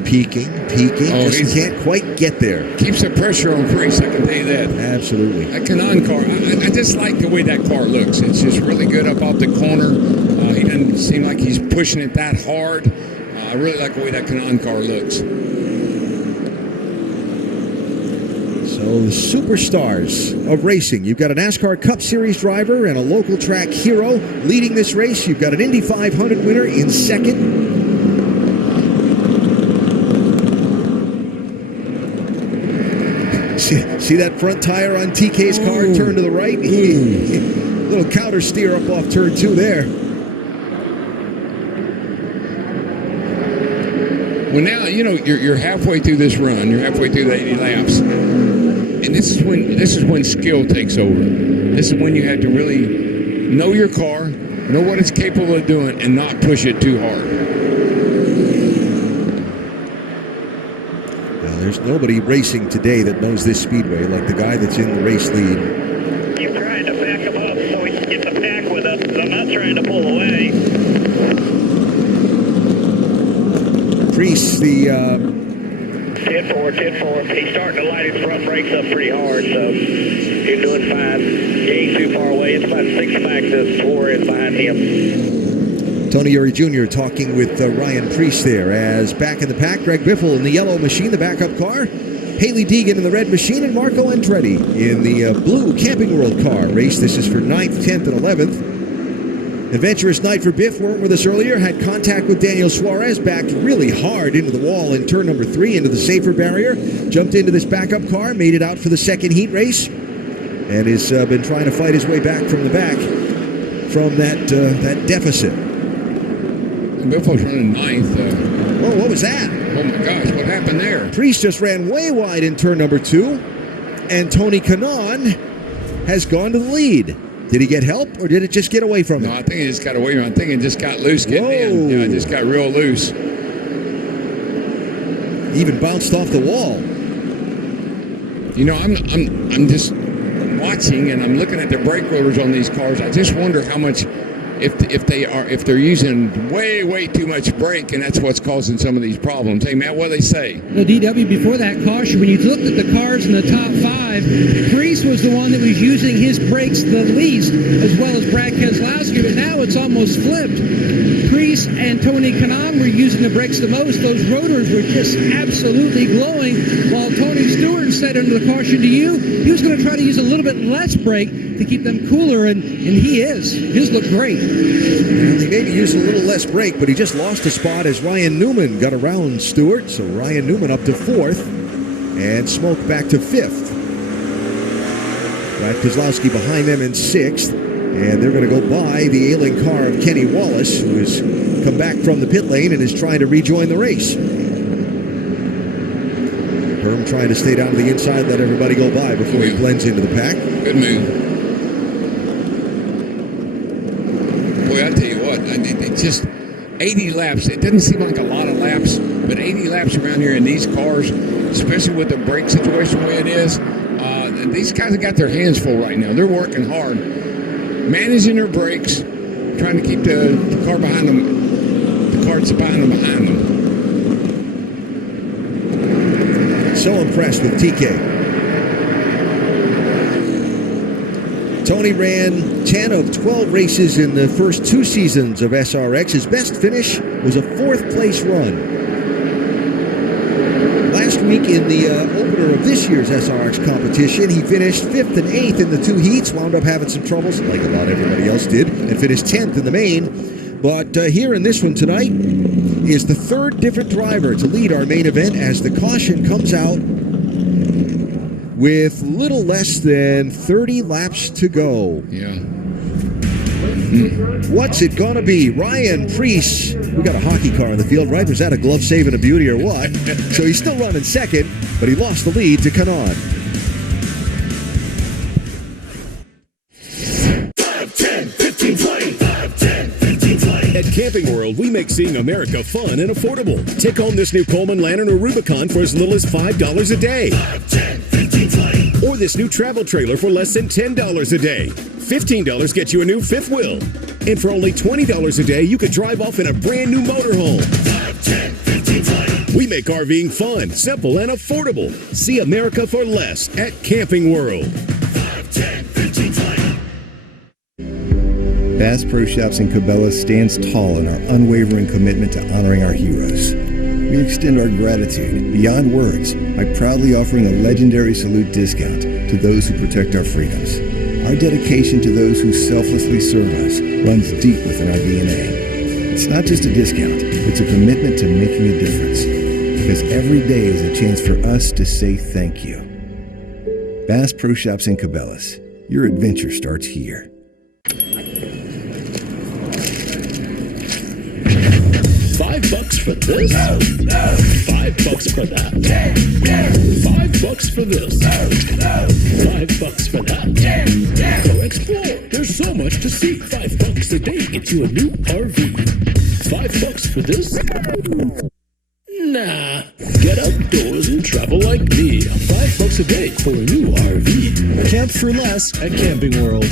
Peaking, just can't quite get there. Keeps the pressure on Preece, I can tell you that. Absolutely. That Kanaan car, I just like the way that car looks. It's just really good up off the corner. He doesn't seem like he's pushing it that hard. I really like the way that Kanaan car looks. So the superstars of racing. You've got a NASCAR Cup Series driver and a local track hero leading this race. You've got an Indy 500 winner in second. See that front tire on TK's car turn to the right? Little counter steer up off turn 2 there. Well, now, you know, you're halfway through this run. You're halfway through the 80 laps. And this is when skill takes over. This is when you have to really know your car, know what it's capable of doing, and not push it too hard. There's nobody racing today that knows this speedway like the guy that's in the race lead. Keep trying to back him up so he can get the pack with us. I'm not trying to pull away. Preece, the 10-4. He's starting to light his front brakes up pretty hard, so he's doing fine. He ain't too far away. It's about 6 back to Suarez behind him. Tony Eury Jr. talking with Ryan Preece there. As back in the pack, Greg Biffle in the yellow machine, the backup car. Haley Deegan in the red machine, and Marco Andretti in the blue Camping World car race. This is for 9th, 10th, and 11th. Adventurous night for Biff. Weren't with us earlier. Had contact with Daniel Suarez. Backed really hard into the wall in turn number 3 into the safer barrier. Jumped into this backup car. Made it out for the second heat race. And has been trying to fight his way back from the back from that deficit. Biffle's running 9th. Oh, what was that? Oh my gosh, what happened there? Preece just ran way wide in turn number 2. And Tony Kanaan has gone to the lead. Did he get help, or did it just get away from him? No, I think he just got away from him. I think it just got loose getting in. Yeah, it just got real loose. Even bounced off the wall. You know, I'm just watching, and I'm looking at the brake rotors on these cars. I just wonder how much if they're using way too much brake, and that's what's causing some of these problems. Hey, Matt, what do they say? The DW, before that caution, when you looked at the cars in the top 5, Priest was the one that was using his brakes the least, as well as Brad Keselowski, but now it's almost flipped. Priest and Tony Kanaan were using the brakes the most. Those rotors were just absolutely glowing, while Tony Stewart said under the caution to you, he was going to try to use a little bit less brake to keep them cooler, and he is. His look great. Well, he maybe used a little less brake, but he just lost a spot as Ryan Newman got around Stewart. So Ryan Newman up to 4th and Smoke back to 5th. Brad Keselowski behind them in 6th. And they're going to go by the ailing car of Kenny Wallace, who has come back from the pit lane and is trying to rejoin the race. Herm trying to stay down to the inside, let everybody go by before he blends into the pack. Good move. Boy, I tell you what, it's just 80 laps. It doesn't seem like a lot of laps, but 80 laps around here in these cars, especially with the brake situation the way it is, these guys have got their hands full right now. They're working hard, managing their brakes, trying to keep the car behind them, the cars behind them. So impressed with TK. Tony ran 10 of 12 races in the first 2 seasons of SRX. His best finish was a 4th place run. Last week in the opener of this year's SRX competition, he finished 5th and 8th in the 2 heats, wound up having some troubles, like about everybody else did, and finished 10th in the main. But here in this one tonight is the 3rd different driver to lead our main event as the caution comes out with little less than 30 laps to go. Yeah. What's it going to be? Ryan Preece. We got a hockey car in the field, right? Was that a glove saving a beauty or what? So he's still running 2nd, but he lost the lead to Kanaan. 5, 10, 15, 20. 5, 10, 15, 20. At Camping World, we make seeing America fun and affordable. Take home this new Coleman Lantern or Rubicon for as little as $5 a day. 5, 10, 15, 20. Or this new travel trailer for less than $10 a day. $15 gets you a new 5th wheel. And for only $20 a day, you could drive off in a brand new motorhome. 5, 10, 15, 20. We make RVing fun, simple, and affordable. See America for less at Camping World. 5, 10, 15, 20. Bass Pro Shops in Cabela stands tall in our unwavering commitment to honoring our heroes. We extend our gratitude beyond words by proudly offering a legendary salute discount to those who protect our freedoms. Our dedication to those who selflessly serve us runs deep within our DNA. It's not just a discount, it's a commitment to making a difference. Because every day is a chance for us to say thank you. Bass Pro Shops in Cabela's. Your adventure starts here. $5 for this? $5 for that? $5 for this? $5 for that? Go explore. There's so much to see. $5 a day gets you a new RV. $5 for this? Nah. Get outdoors and travel like me. $5 a day for a new RV. Camp for less at Camping World.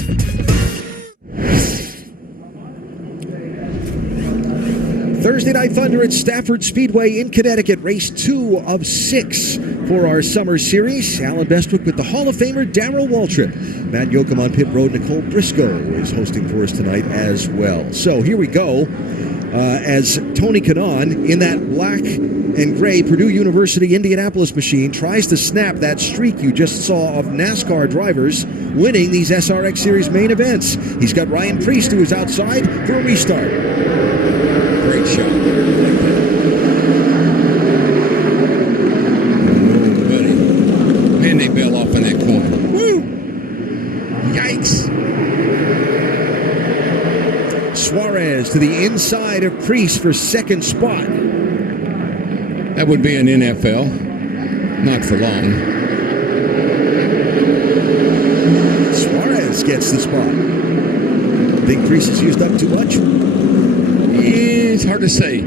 Thursday Night Thunder at Stafford Speedway in Connecticut, race 2 of 6 for our summer series. Alan Bestwick with the Hall of Famer Darrell Waltrip. Matt Yoakum on pit road. Nicole Briscoe is hosting for us tonight as well. So here we go as Tony Kanaan in that black and gray Purdue University Indianapolis machine tries to snap that streak you just saw of NASCAR drivers winning these SRX Series main events. He's got Ryan Preece who is outside for a restart. Great shot. Oh, buddy. Man, they bail off in that corner. Woo! Yikes. Suarez to the inside of Preece for 2nd spot. That would be an NFL. Not for long. Suarez gets the spot. Think Preece has used up too much? It's hard to say,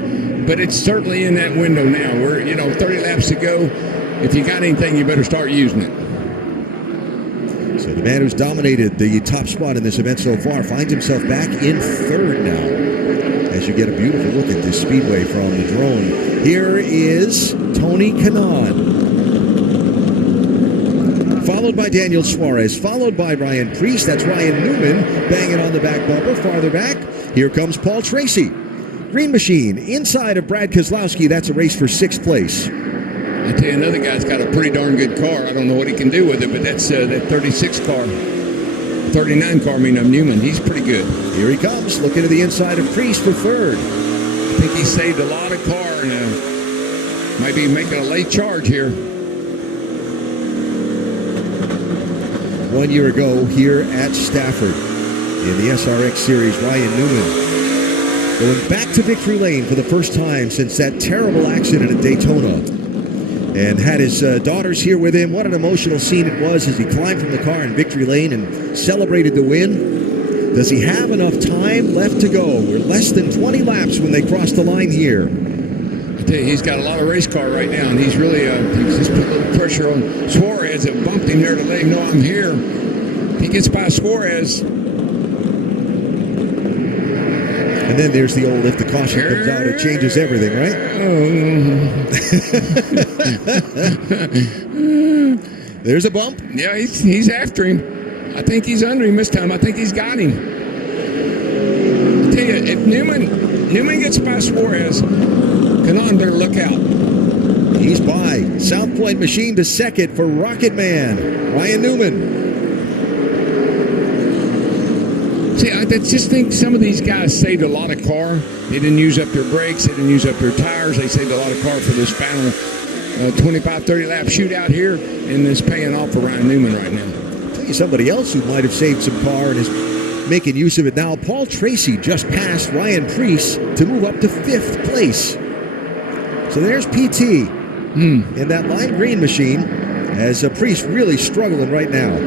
but it's certainly in that window now. We're, 30 laps to go. If you got anything, you better start using it. So the man who's dominated the top spot in this event so far finds himself back in third now. As you get a beautiful look at this speedway from the drone. Here is Tony Kanaan. Followed by Daniel Suarez, followed by Ryan Preece. That's Ryan Newman banging on the back bumper. Farther back, here comes Paul Tracy. Green Machine inside of Brad Keselowski. That's a race for 6th place. I tell you, another guy's got a pretty darn good car. I don't know what he can do with it, but that's that 36 car. 39 car, Newman. He's pretty good. Here he comes, looking to the inside of Preece for 3rd. I think he saved a lot of car and might be making a late charge here. 1 year ago here at Stafford in the SRX Series, Ryan Newman going back to victory lane for the first time since that terrible accident at Daytona. And had his daughters here with him. What an emotional scene it was as he climbed from the car in victory lane and celebrated the win. Does he have enough time left to go? We're less than 20 laps when they cross the line here. I tell you, he's got a lot of race car right now, and he's really he's just put a little pressure on Suarez. It bumped him there to let him know I'm here. He gets by Suarez. And then there's the old, if the caution comes out, it changes everything, right? There's a bump. Yeah, he's after him. I think he's under him this time. I think he's got him. I tell you, if Newman gets by Suarez, Kanaan better look out. He's by. South Point Machine to 2nd for Rocket Man, Ryan Newman. See, I just think some of these guys saved a lot of car. They didn't use up their brakes. They didn't use up their tires. They saved a lot of car for this final 25, 30 lap shootout here, and it's paying off for Ryan Newman right now. I'll tell you somebody else who might have saved some car and is making use of it now. Paul Tracy just passed Ryan Preece to move up to 5th place. So there's PT in that lime green machine as Preece really struggling right now.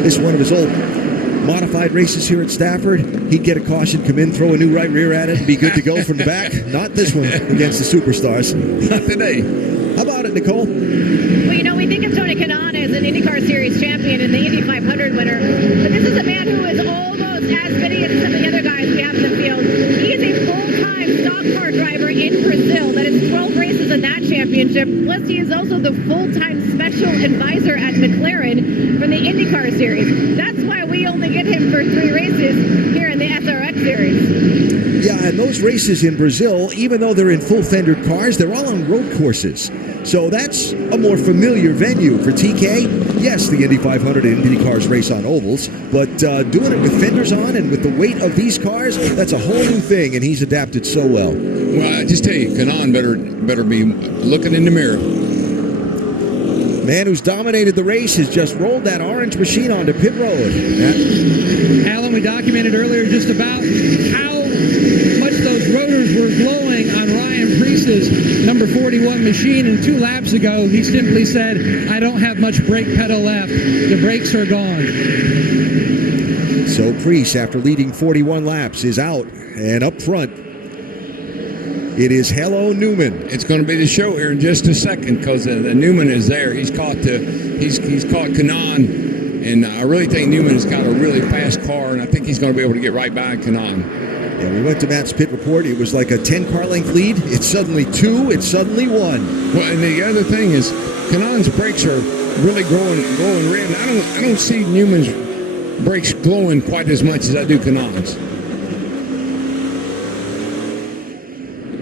This is one of his old modified races here at Stafford. He'd get a caution, come in, throw a new right rear at it, and be good to go from the back. Not this one against the Superstars. Not today. How about it, Nicole? Well, we think of Tony Kanaan as an IndyCar Series champion and the Indy 500 winner, but this is a man who is almost as many as some of the other guys we have in the field. He is a full-time stock car driver in Brazil. That is 12 races in that championship. Plus, he is also the full-time special advisor at McLaren from the IndyCar Series. That's why we only get him for 3 races here in the SRX Series. Yeah, and those races in Brazil, even though they're in full-fendered cars, they're all on road courses. So that's a more familiar venue for TK. Yes, the Indy 500 and Indy cars race on ovals, but doing it with fenders on and with the weight of these cars, that's a whole new thing, and he's adapted so well. Well, I just tell you, Kanaan better be looking in the mirror. Man who's dominated the race has just rolled that orange machine onto pit road. Alan, we documented earlier just about how much those rotors were glowing on Ryan Preece's number 41 machine, and 2 laps ago he simply said, I don't have much brake pedal left. The brakes are gone. So Preece, after leading 41 laps, is out, and up front it is Hello Newman. It's going to be the show here in just a second because the Newman is there. He's caught Kanaan, and I really think Newman has got a really fast car, and I think he's going to be able to get right by Kanaan. And we went to Matt's pit report. It was like a 10-car length lead. It's suddenly 2. It's suddenly 1. Well, and the other thing is, Kanaan's brakes are really glowing red. And I don't see Newman's brakes glowing quite as much as I do Kanaan's.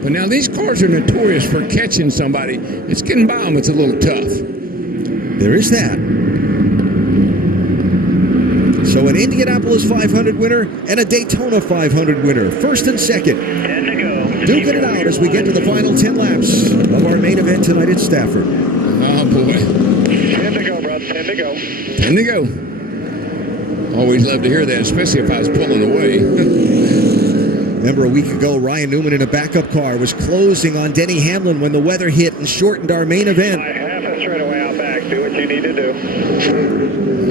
But now these cars are notorious for catching somebody. It's getting by them. It's a little tough. There is that. So an Indianapolis 500 winner and a Daytona 500 winner. First and second. 10 to go. Duking it out as we get to the final 10 laps of our main event tonight at Stafford. Oh, boy. 10 to go, bro. 10 to go. 10 to go. Always love to hear that, especially if I was pulling away. Remember a week ago, Ryan Newman in a backup car was closing on Denny Hamlin when the weather hit and shortened our main event. Half a straightaway out back. Do what you need to do.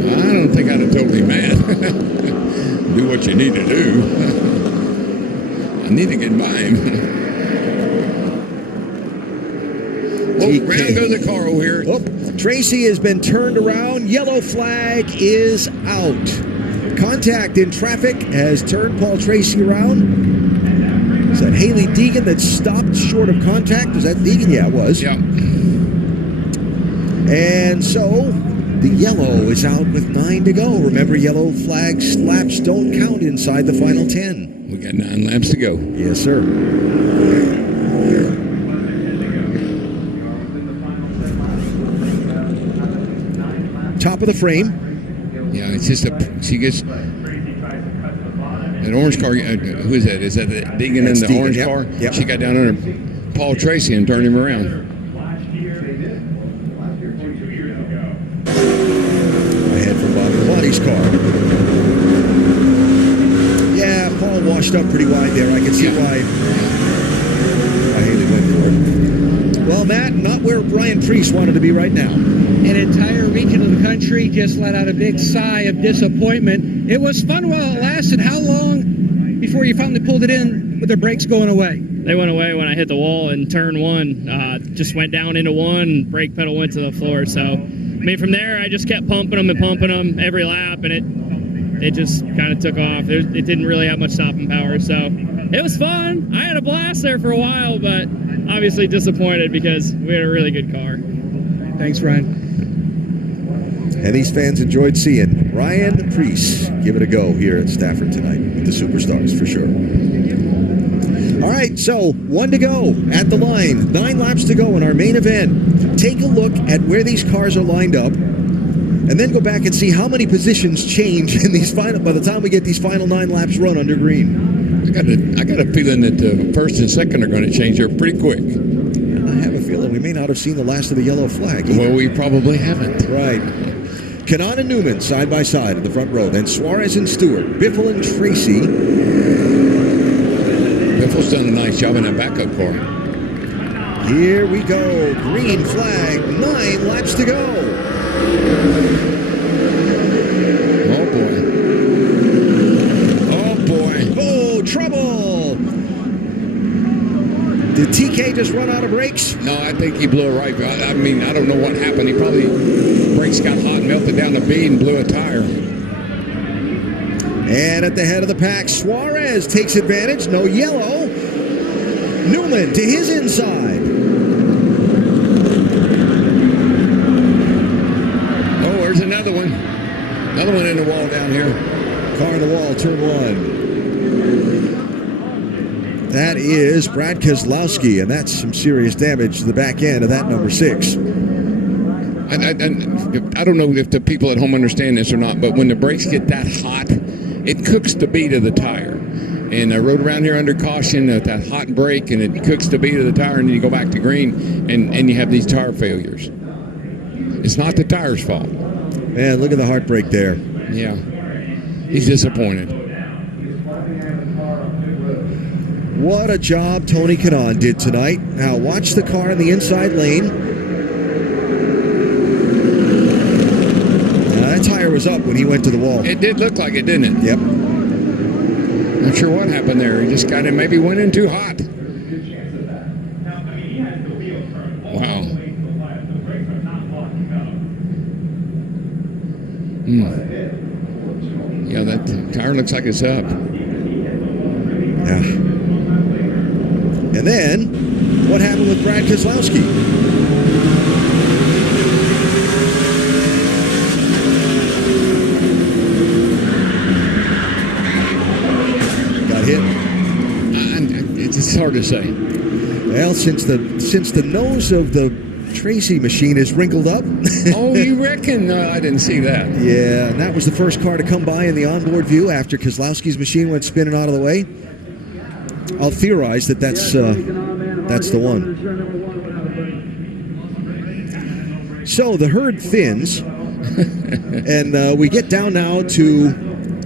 I don't think I'd have told him that. Do what you need to do. I need to get by him. Oh, round goes the another car over here. Oh, Tracy has been turned around. Yellow flag is out. Contact in traffic has turned Paul Tracy around. Is that Haley Deegan that stopped short of contact? Was that Deegan? Yeah, it was. Yeah. And so the yellow is out with 9 to go. Remember, yellow flags laps don't count inside the final 10. We got 9 laps to go. Yes, sir. Top of the frame. Yeah, it's just she gets an orange car. Who is that? Is that Deegan in the orange car? Yep. She got down under Paul Tracy and turned him around. Ahead from Bonnie's car. Yeah, Paul washed up pretty wide there. I can see why Haley went for it. Well, Matt, not where Brian Priest wanted to be right now. An entire region of the country just let out a big sigh of disappointment. It was fun while it lasted. How long before you finally pulled it in with the brakes going away? They went away when I hit the wall in turn 1. Just went down into 1, brake pedal went to the floor. So, I mean, from there, I just kept pumping them every lap, and it just kind of took off. It didn't really have much stopping power. So, it was fun. I had a blast there for a while, but obviously disappointed because we had a really good car. Thanks, Ryan. And these fans enjoyed seeing Ryan Priest give it a go here at Stafford tonight with the Superstars for sure. All right, so 1 to go at the line. 9 laps to go in our main event. Take a look at where these cars are lined up, and then go back and see how many positions change in these final. By the time we get these final 9 laps run under green, I got a feeling that first and second are going to change here pretty quick. And I have a feeling we may not have seen the last of the yellow flag either. Well, we probably haven't. Right. Kanan and Newman side by side in the front row. Then Suarez and Stewart, Biffle and Tracy. Biffle's done a nice job in that backup car. Here we go. Green flag. 9 laps to go. Oh, boy. Oh, boy. Oh, trouble. Did TK just run out of brakes? No, I think he blew it right. I mean, I don't know what happened. He probably, brakes got hot and melted down the bead and blew a tire. And at the head of the pack, Suarez takes advantage. No yellow. Newman to his inside. Oh, there's another one. Another one in the wall down here. Car in the wall, turn 1. That is Brad Keselowski, and that's some serious damage to the back end of that number 6. I don't know if the people at home understand this or not, but when the brakes get that hot, it cooks the bead of the tire. And I rode around here under caution at that hot brake, and it cooks the bead of the tire, and then you go back to green, and you have these tire failures. It's not the tire's fault. Man, look at the heartbreak there. Yeah. He's disappointed. What a job Tony Kanaan did tonight. Now watch the car in the inside lane. That tire was up when he went to the wall. It did look like it, didn't it? Yep. Not sure what happened there. He just maybe went in too hot. Wow. Yeah, that tire looks like it's up. Yeah. And then, what happened with Brad Keselowski? Got hit. It's hard to say. Well, since the nose of the Tracy machine is wrinkled up. Oh, you reckon? No, I didn't see that. Yeah, and that was the first car to come by in the onboard view after Keselowski's machine went spinning out of the way. I'll theorize that that's the one. So the herd thins, and we get down now to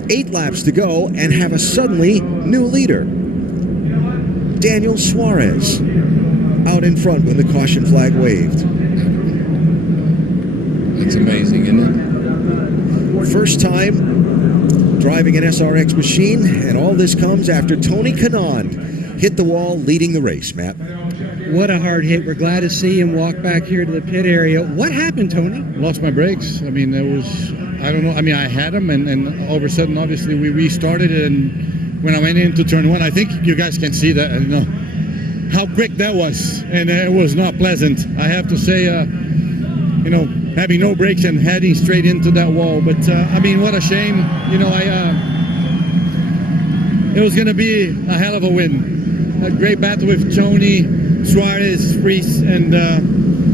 8 laps to go and have a suddenly new leader. Daniel Suarez out in front when the caution flag waved. That's amazing, isn't it? First time driving an SRX machine, and all this comes after Tony Kanaan hit the wall leading the race, Matt. What a hard hit. We're glad to see him walk back here to the pit area. What happened, Tony? Lost my brakes. I mean, it was, I don't know. I mean, I had them, and all of a sudden, obviously, we restarted. And when I went into turn one, I think you guys can see that, you know, how quick that was. And it was not pleasant. I have to say, you know, having no brakes and heading straight into that wall. But, I mean, what a shame. You know, it was going to be a hell of a win. A great battle with Tony, Suarez, Reese, and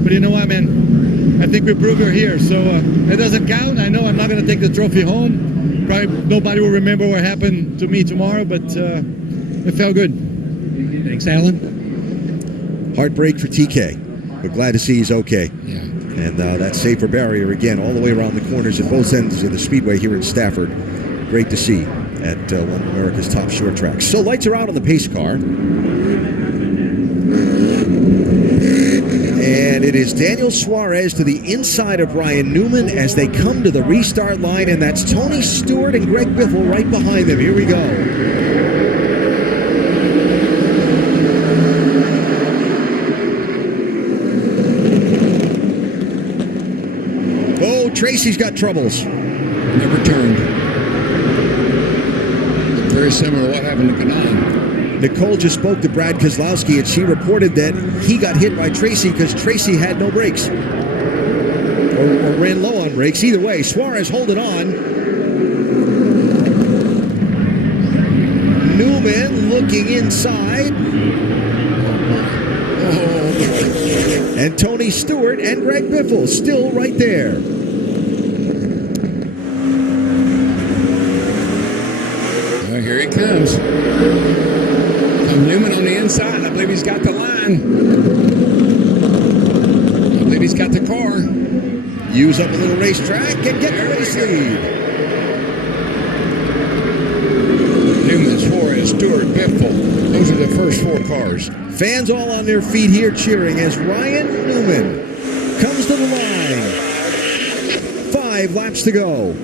but you know what, man? I think we proved we're here, so it doesn't count. I know I'm not going to take the trophy home. Probably nobody will remember what happened to me tomorrow, but it felt good. Thanks, Alan. Heartbreak for TK, but glad to see he's okay. Yeah. And that safer barrier again, all the way around the corners at both ends of the speedway here in Stafford. Great to see at one of America's top short tracks. So lights are out on the pace car. And it is Daniel Suarez to the inside of Ryan Newman as they come to the restart line, and that's Tony Stewart and Greg Biffle right behind them. Here we go. Oh, Tracy's got troubles. Never turned. Very similar to what happened to Kanaan. Nicole just spoke to Brad Kozlowski, and she reported that he got hit by Tracy because Tracy had no brakes. Or ran low on brakes. Either way, Suarez holding on. Newman looking inside. Oh. And Tony Stewart and Greg Biffle still right there. Well, here he comes. Newman on the inside. I believe he's got the line. I believe he's got the car. Use up a little racetrack and get the race lead. Newman, Suarez, Stewart, Biffle. Those are the first four cars. Fans all on their feet here cheering as Ryan Newman comes to the line. 5 laps to go.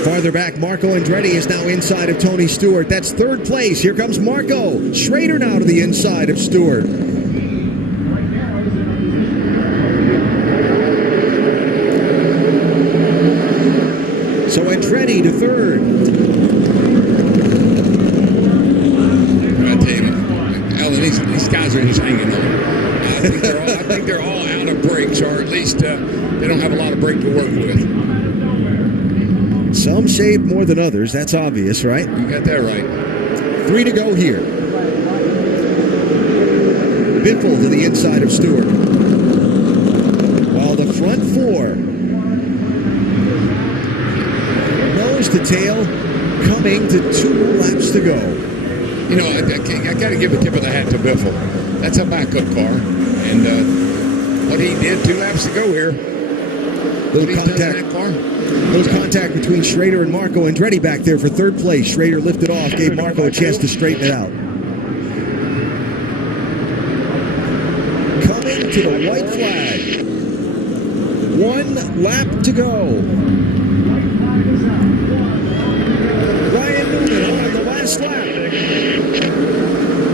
Farther back, Marco Andretti is now inside of Tony Stewart. That's third place. Here comes Marco. Schrader now to the inside of Stewart. So Andretti to third. I tell you, Alan, these guys are just hanging on. I think they're all out of brakes, or at least they don't have a lot of brake to work with. Some shaved more than others. That's obvious, right? You got that right. 3 to go here. Biffle to the inside of Stewart. While the front 4, nose to tail, coming to 2 laps to go. You know, I got to give a tip of the hat to Biffle. That's a backup car. And what he did 2 laps to go here. Little contact between Schrader and Marco Andretti back there for third place. Schrader lifted off, gave Marco a chance to straighten it out. Coming to the white flag. 1 lap to go. Ryan Newman on the last lap.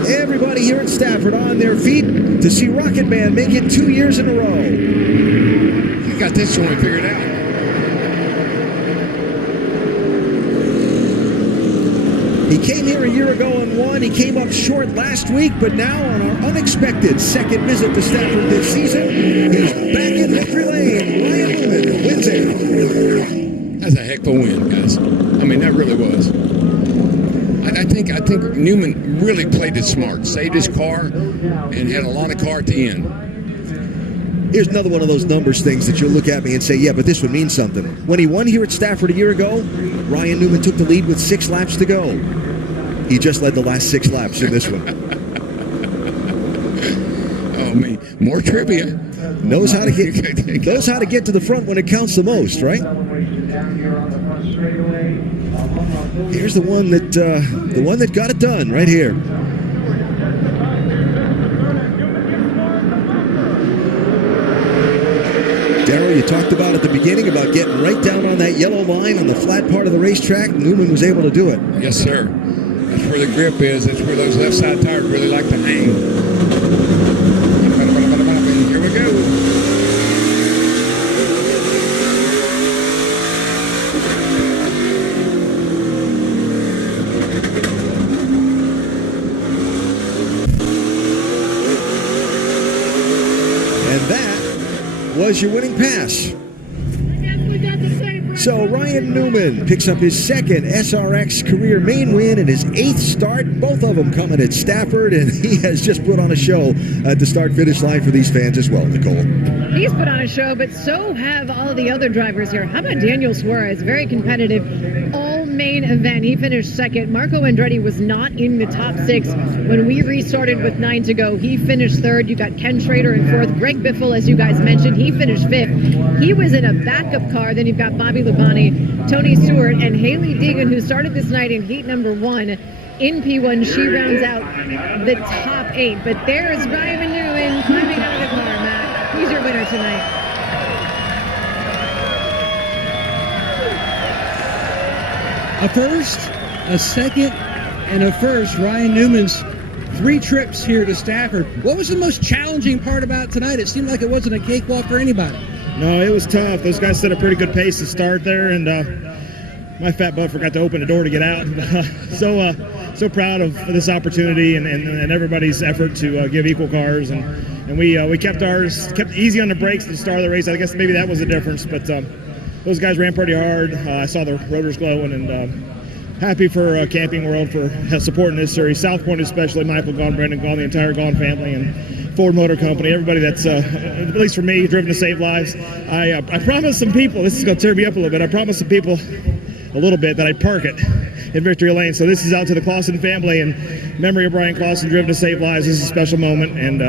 Everybody here at Stafford on their feet to see Rocket Man make it 2 years in a row. He got this one figured out. He came here a year ago and won. He came up short last week, but now on our unexpected second visit to Stafford this season, he's back in victory lane. Ryan Newman wins it. That's a heck of a win, guys. I mean, that really was. I think Newman really played it smart, saved his car, and had a lot of car at the end. Here's another one of those numbers things that you'll look at me and say, yeah, but this would mean something. When he won here at Stafford a year ago, Ryan Newman took the lead with 6 laps to go. He just led the last 6 laps in this one. Oh, man. More trivia. Knows how to get to the front when it counts the most, right? Here's the one that got it done right here. Darryl, you talked about at the beginning about getting right down on that yellow line on the flat part of the racetrack. Newman was able to do it. Yes, sir. That's where the grip is. That's where those left side tires really like to hang. Here we go. And that was your winning pass. So Ryan Newman picks up his second SRX career main win and his 8th start, both of them coming at Stafford, and he has just put on a show at the start-finish line for these fans as well, Nicole. He's put on a show, but so have all the other drivers here. How about Daniel Suarez? Very competitive. All main event. He finished second. Marco Andretti was not in the top 6 when we restarted with 9 to go. He finished third. You got Ken Schrader in fourth. Greg Biffle, as you guys mentioned, he finished 5th. He was in a backup car. Then you've got Bobby Lubani, Tony Stewart, and Haley Deegan, who started this night in heat number 1 in P1. She rounds out the top 8. But there's Ryan Newman climbing out of the car, Matt. He's your winner tonight. A first, a second, and a first. Ryan Newman's 3 trips here to Stafford. What was the most challenging part about tonight? It seemed like it wasn't a cakewalk for anybody. No, it was tough. Those guys set a pretty good pace to start there, and my fat butt forgot to open the door to get out. So proud of this opportunity and everybody's effort to give equal cars, and we kept easy on the brakes at the start of the race. I guess maybe that was the difference, but those guys ran pretty hard. I saw the rotors glowing, and happy for Camping World for supporting this series. South Point especially, Michael Gahn, Brendan Gahn, the entire Gahn family, and Ford Motor Company, everybody that's, at least for me, driven to save lives. I promised some people, this is going to tear me up a little bit, I promised some people a little bit that I'd park it in Victory Lane. So this is out to the Clausen family and memory of Brian Clausen, driven to save lives. This is a special moment, and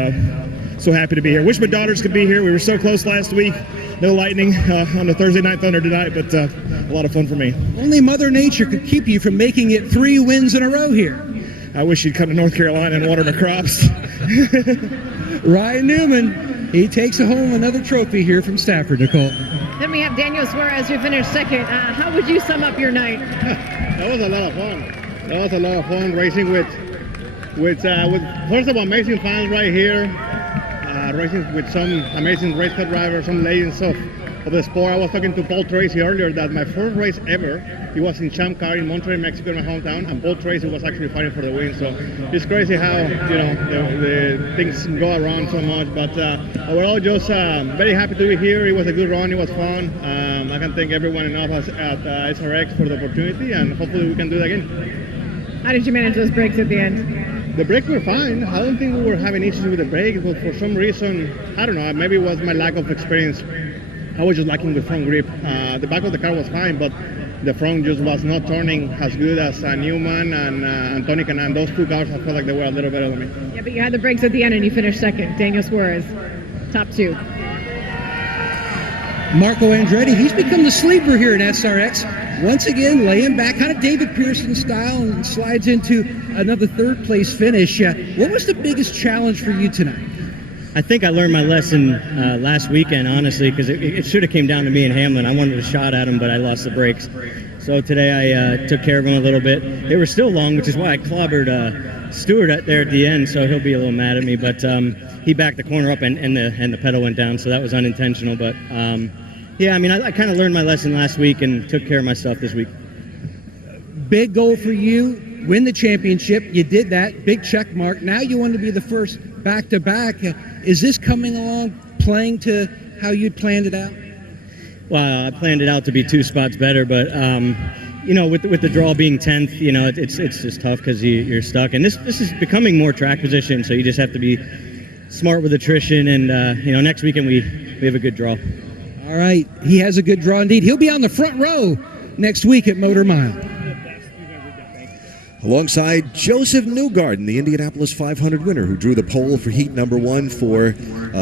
so happy to be here. Wish my daughters could be here. We were so close last week. No lightning on the Thursday Night Thunder tonight, but a lot of fun for me. Only Mother Nature could keep you from making it 3 wins in a row here. I wish you'd come to North Carolina and water my crops. Ryan Newman, he takes home another trophy here from Stafford, Nicole. Then we have Daniel Suarez, who finished second. How would you sum up your night? That was a lot of fun. That was a lot of fun racing with first of all, amazing fans right here. Racing with some amazing race car drivers, some legends of the sport. I was talking to Paul Tracy earlier that my first race ever, he was in Champ Car in Monterrey, Mexico, in my hometown, and Paul Tracy was actually fighting for the win. So it's crazy how the things go around so much. But overall, just very happy to be here. It was a good run. It was fun. I can thank everyone enough at SRX for the opportunity, and hopefully we can do it again. How did you manage those brakes at the end? The brakes were fine. I don't think we were having issues with the brakes, but for some reason, I don't know, maybe it was my lack of experience. I was just lacking the front grip. The back of the car was fine, but the front just was not turning as good as Newman and Tony Canan. Those 2 cars, I felt like they were a little better than me. Yeah, but you had the brakes at the end and you finished second. Daniel Suarez, top 2. Marco Andretti, he's become the sleeper here in SRX. Once again, laying back, kind of David Pearson style, and slides into another 3rd place finish. What was the biggest challenge for you tonight? I think I learned my lesson last weekend, honestly, because it should have came down to me and Hamlin. I wanted a shot at him, but I lost the brakes. So today I took care of him a little bit. They were still long, which is why I clobbered Stewart there at the end, so he'll be a little mad at me. But he backed the corner up and the pedal went down, so that was unintentional. But yeah, I mean, I kind of learned my lesson last week and took care of my stuff this week. Big goal for you, win the championship. You did that, big check mark. Now you want to be the first back-to-back. Is this coming along, playing to how you'd planned it out? Well, I planned it out to be 2 spots better, but with the draw being 10th, it's just tough because you're stuck. And this is becoming more track position, so you just have to be smart with attrition. And next weekend we have a good draw. All right, he has a good draw indeed. He'll be on the front row next week at Motor Mile. Alongside Joseph Newgarden, the Indianapolis 500 winner, who drew the pole for heat number 1 for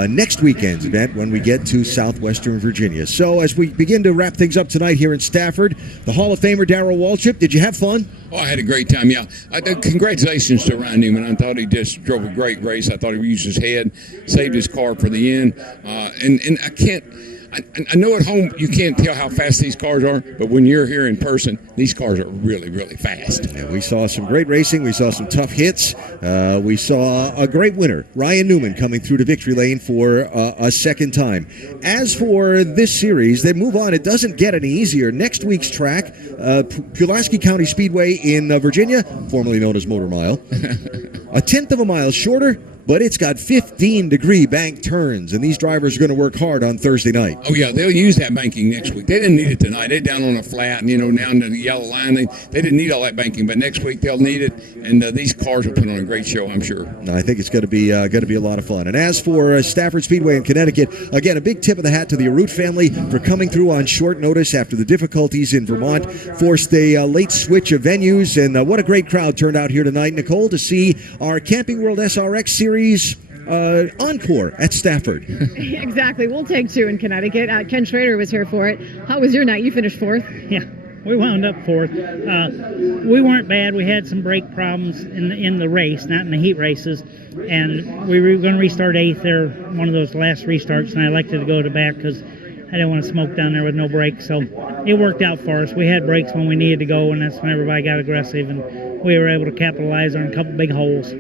next weekend's event when we get to southwestern Virginia. So as we begin to wrap things up tonight here in Stafford, the Hall of Famer Darrell Waltrip, did you have fun? Oh, I had a great time, yeah. Congratulations to Ryan Newman. I thought he just drove a great race. I thought he used his head, saved his car for the end. And I I know at home you can't tell how fast these cars are, but when you're here in person, these cars are really, really fast. And we saw some great racing. We saw some tough hits. We saw a great winner, Ryan Newman, coming through to victory lane for a second time. As for this series, they move on. It doesn't get any easier. Next week's track, Pulaski County Speedway in Virginia, formerly known as Motor Mile. 1/10 of a mile shorter, but it's got 15-degree bank turns, and these drivers are going to work hard on Thursday night. Oh, yeah, they'll use that banking next week. They didn't need it tonight. They're down on a flat and, down to the yellow line. They didn't need all that banking, but next week they'll need it, and these cars will put on a great show, I'm sure. I think it's going to be a lot of fun. And as for Stafford Speedway in Connecticut, again, a big tip of the hat to the Arute family for coming through on short notice after the difficulties in Vermont forced a late switch of venues, and what a great crowd turned out here tonight, Nicole, to see our Camping World SRX Series encore at Stafford. Exactly. We'll take 2 in Connecticut. Ken Schrader was here for it. How was your night? You finished 4th? Yeah, we wound up 4th. We weren't bad. We had some brake problems in the race, not in the heat races, and we were going to restart 8th there, one of those last restarts, and I elected to go to back because I didn't want to smoke down there with no brakes. So it worked out for us. We had brakes when we needed to go, and that's when everybody got aggressive, and we were able to capitalize on a couple big holes.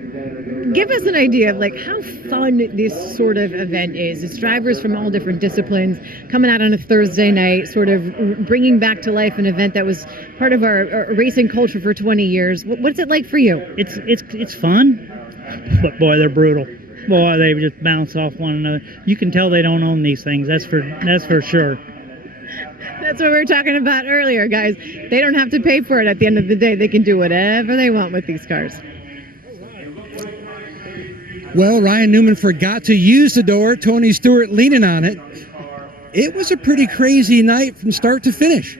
Give us an idea of how fun this sort of event is. It's drivers from all different disciplines coming out on a Thursday night, sort of bringing back to life an event that was part of our racing culture for 20 years. What's it like for you? It's fun, but boy, they're brutal. Boy, they just bounce off one another. You can tell they don't own these things. That's for sure. That's what we were talking about earlier, guys. They don't have to pay for it at the end of the day. They can do whatever they want with these cars. Well, Ryan Newman forgot to use the door. Tony Stewart leaning on it. It was a pretty crazy night from start to finish.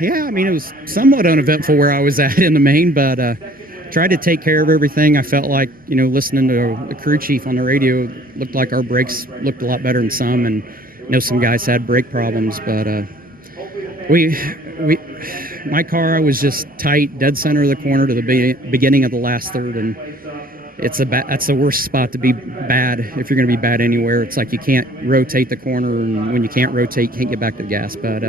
Yeah, I mean, it was somewhat uneventful where I was at in the main, but tried to take care of everything. I felt like, listening to the crew chief on the radio, looked like our brakes looked a lot better than some, and some guys had brake problems, but my car was just tight, dead center of the corner to the beginning of the last third, and that's the worst spot to be bad if you're going to be bad anywhere. It's like you can't rotate the corner, and when you can't rotate, you can't get back to the gas. But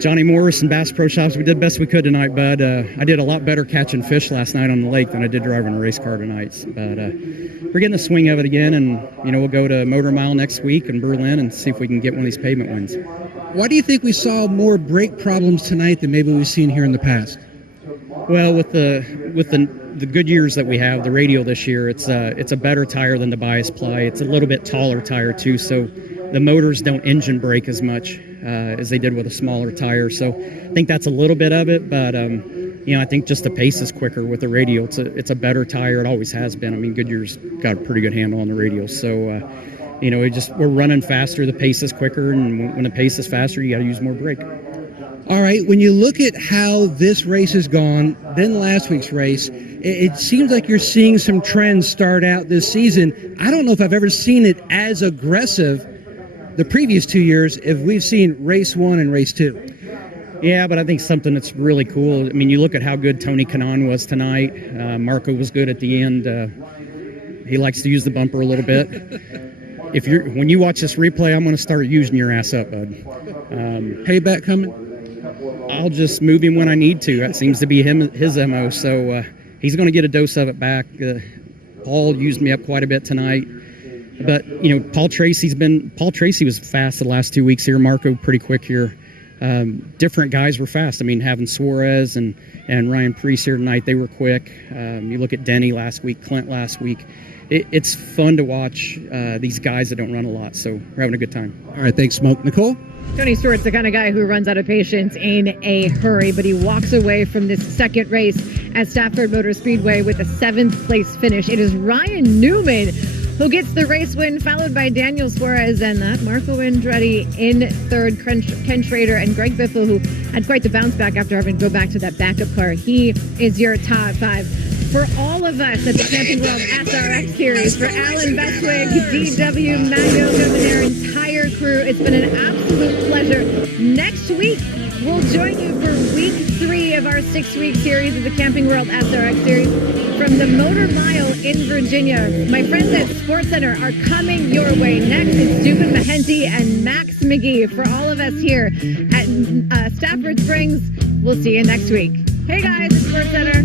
Johnny Morris and Bass Pro Shops, we did the best we could tonight, bud. I did a lot better catching fish last night on the lake than I did driving a race car tonight. But we're getting the swing of it again, and we'll go to Motor Mile next week in Berlin and see if we can get one of these pavement wins. Why do you think we saw more brake problems tonight than maybe we've seen here in the past? Well, with the good years that we have, the radial this year, it's a better tire than the bias ply. It's a little bit taller tire too, so the motors don't engine brake as much as they did with a smaller tire. So I think that's a little bit of it, but I think just the pace is quicker with the radial. It's a better tire. It always has been. I mean, Goodyear's got a pretty good handle on the radial. So we're running faster. The pace is quicker, and when the pace is faster, you got to use more brake. All right, when you look at how this race has gone, then last week's race, it seems like you're seeing some trends start out this season. I don't know if I've ever seen it as aggressive the previous 2 years if we've seen race 1 and race 2. Yeah, but I think something that's really cool, I mean, you look at how good Tony Kanaan was tonight. Marco was good at the end. He likes to use the bumper a little bit. When you watch this replay, I'm going to start using your ass up, bud. Payback coming? I'll just move him when I need to. That seems to be his MO. So he's going to get a dose of it back. Paul used me up quite a bit tonight. But, Paul Tracy was fast the last 2 weeks here. Marco pretty quick here. Different guys were fast. I mean, having Suarez and Ryan Preece here tonight, they were quick. You look at Denny last week, Clint last week. It's fun to watch these guys that don't run a lot. So we're having a good time. All right, thanks, Smoke. Nicole? Tony Stewart's the kind of guy who runs out of patience in a hurry, but he walks away from this second race at Stafford Motor Speedway with a 7th place finish. It is Ryan Newman who gets the race win, followed by Daniel Suarez and Marco Andretti in 3rd, Ken Schrader and Greg Biffle, who had quite the bounce back after having to go back to that backup car. He is your top 5. For all of us at the Camping World SRX Series, for Alan Bestwick, DW, Matt Yoakum, and their entire crew, it's been an absolute pleasure. Next week, we'll join you for week 3 of our 6-week series of the Camping World SRX series from the Motor Mile in Virginia. My friends at Sports Center are coming your way. Next, it's Zubin Mahenti and Max McGee. For all of us here at Stafford Springs, we'll see you next week. Hey guys, it's Sports Center.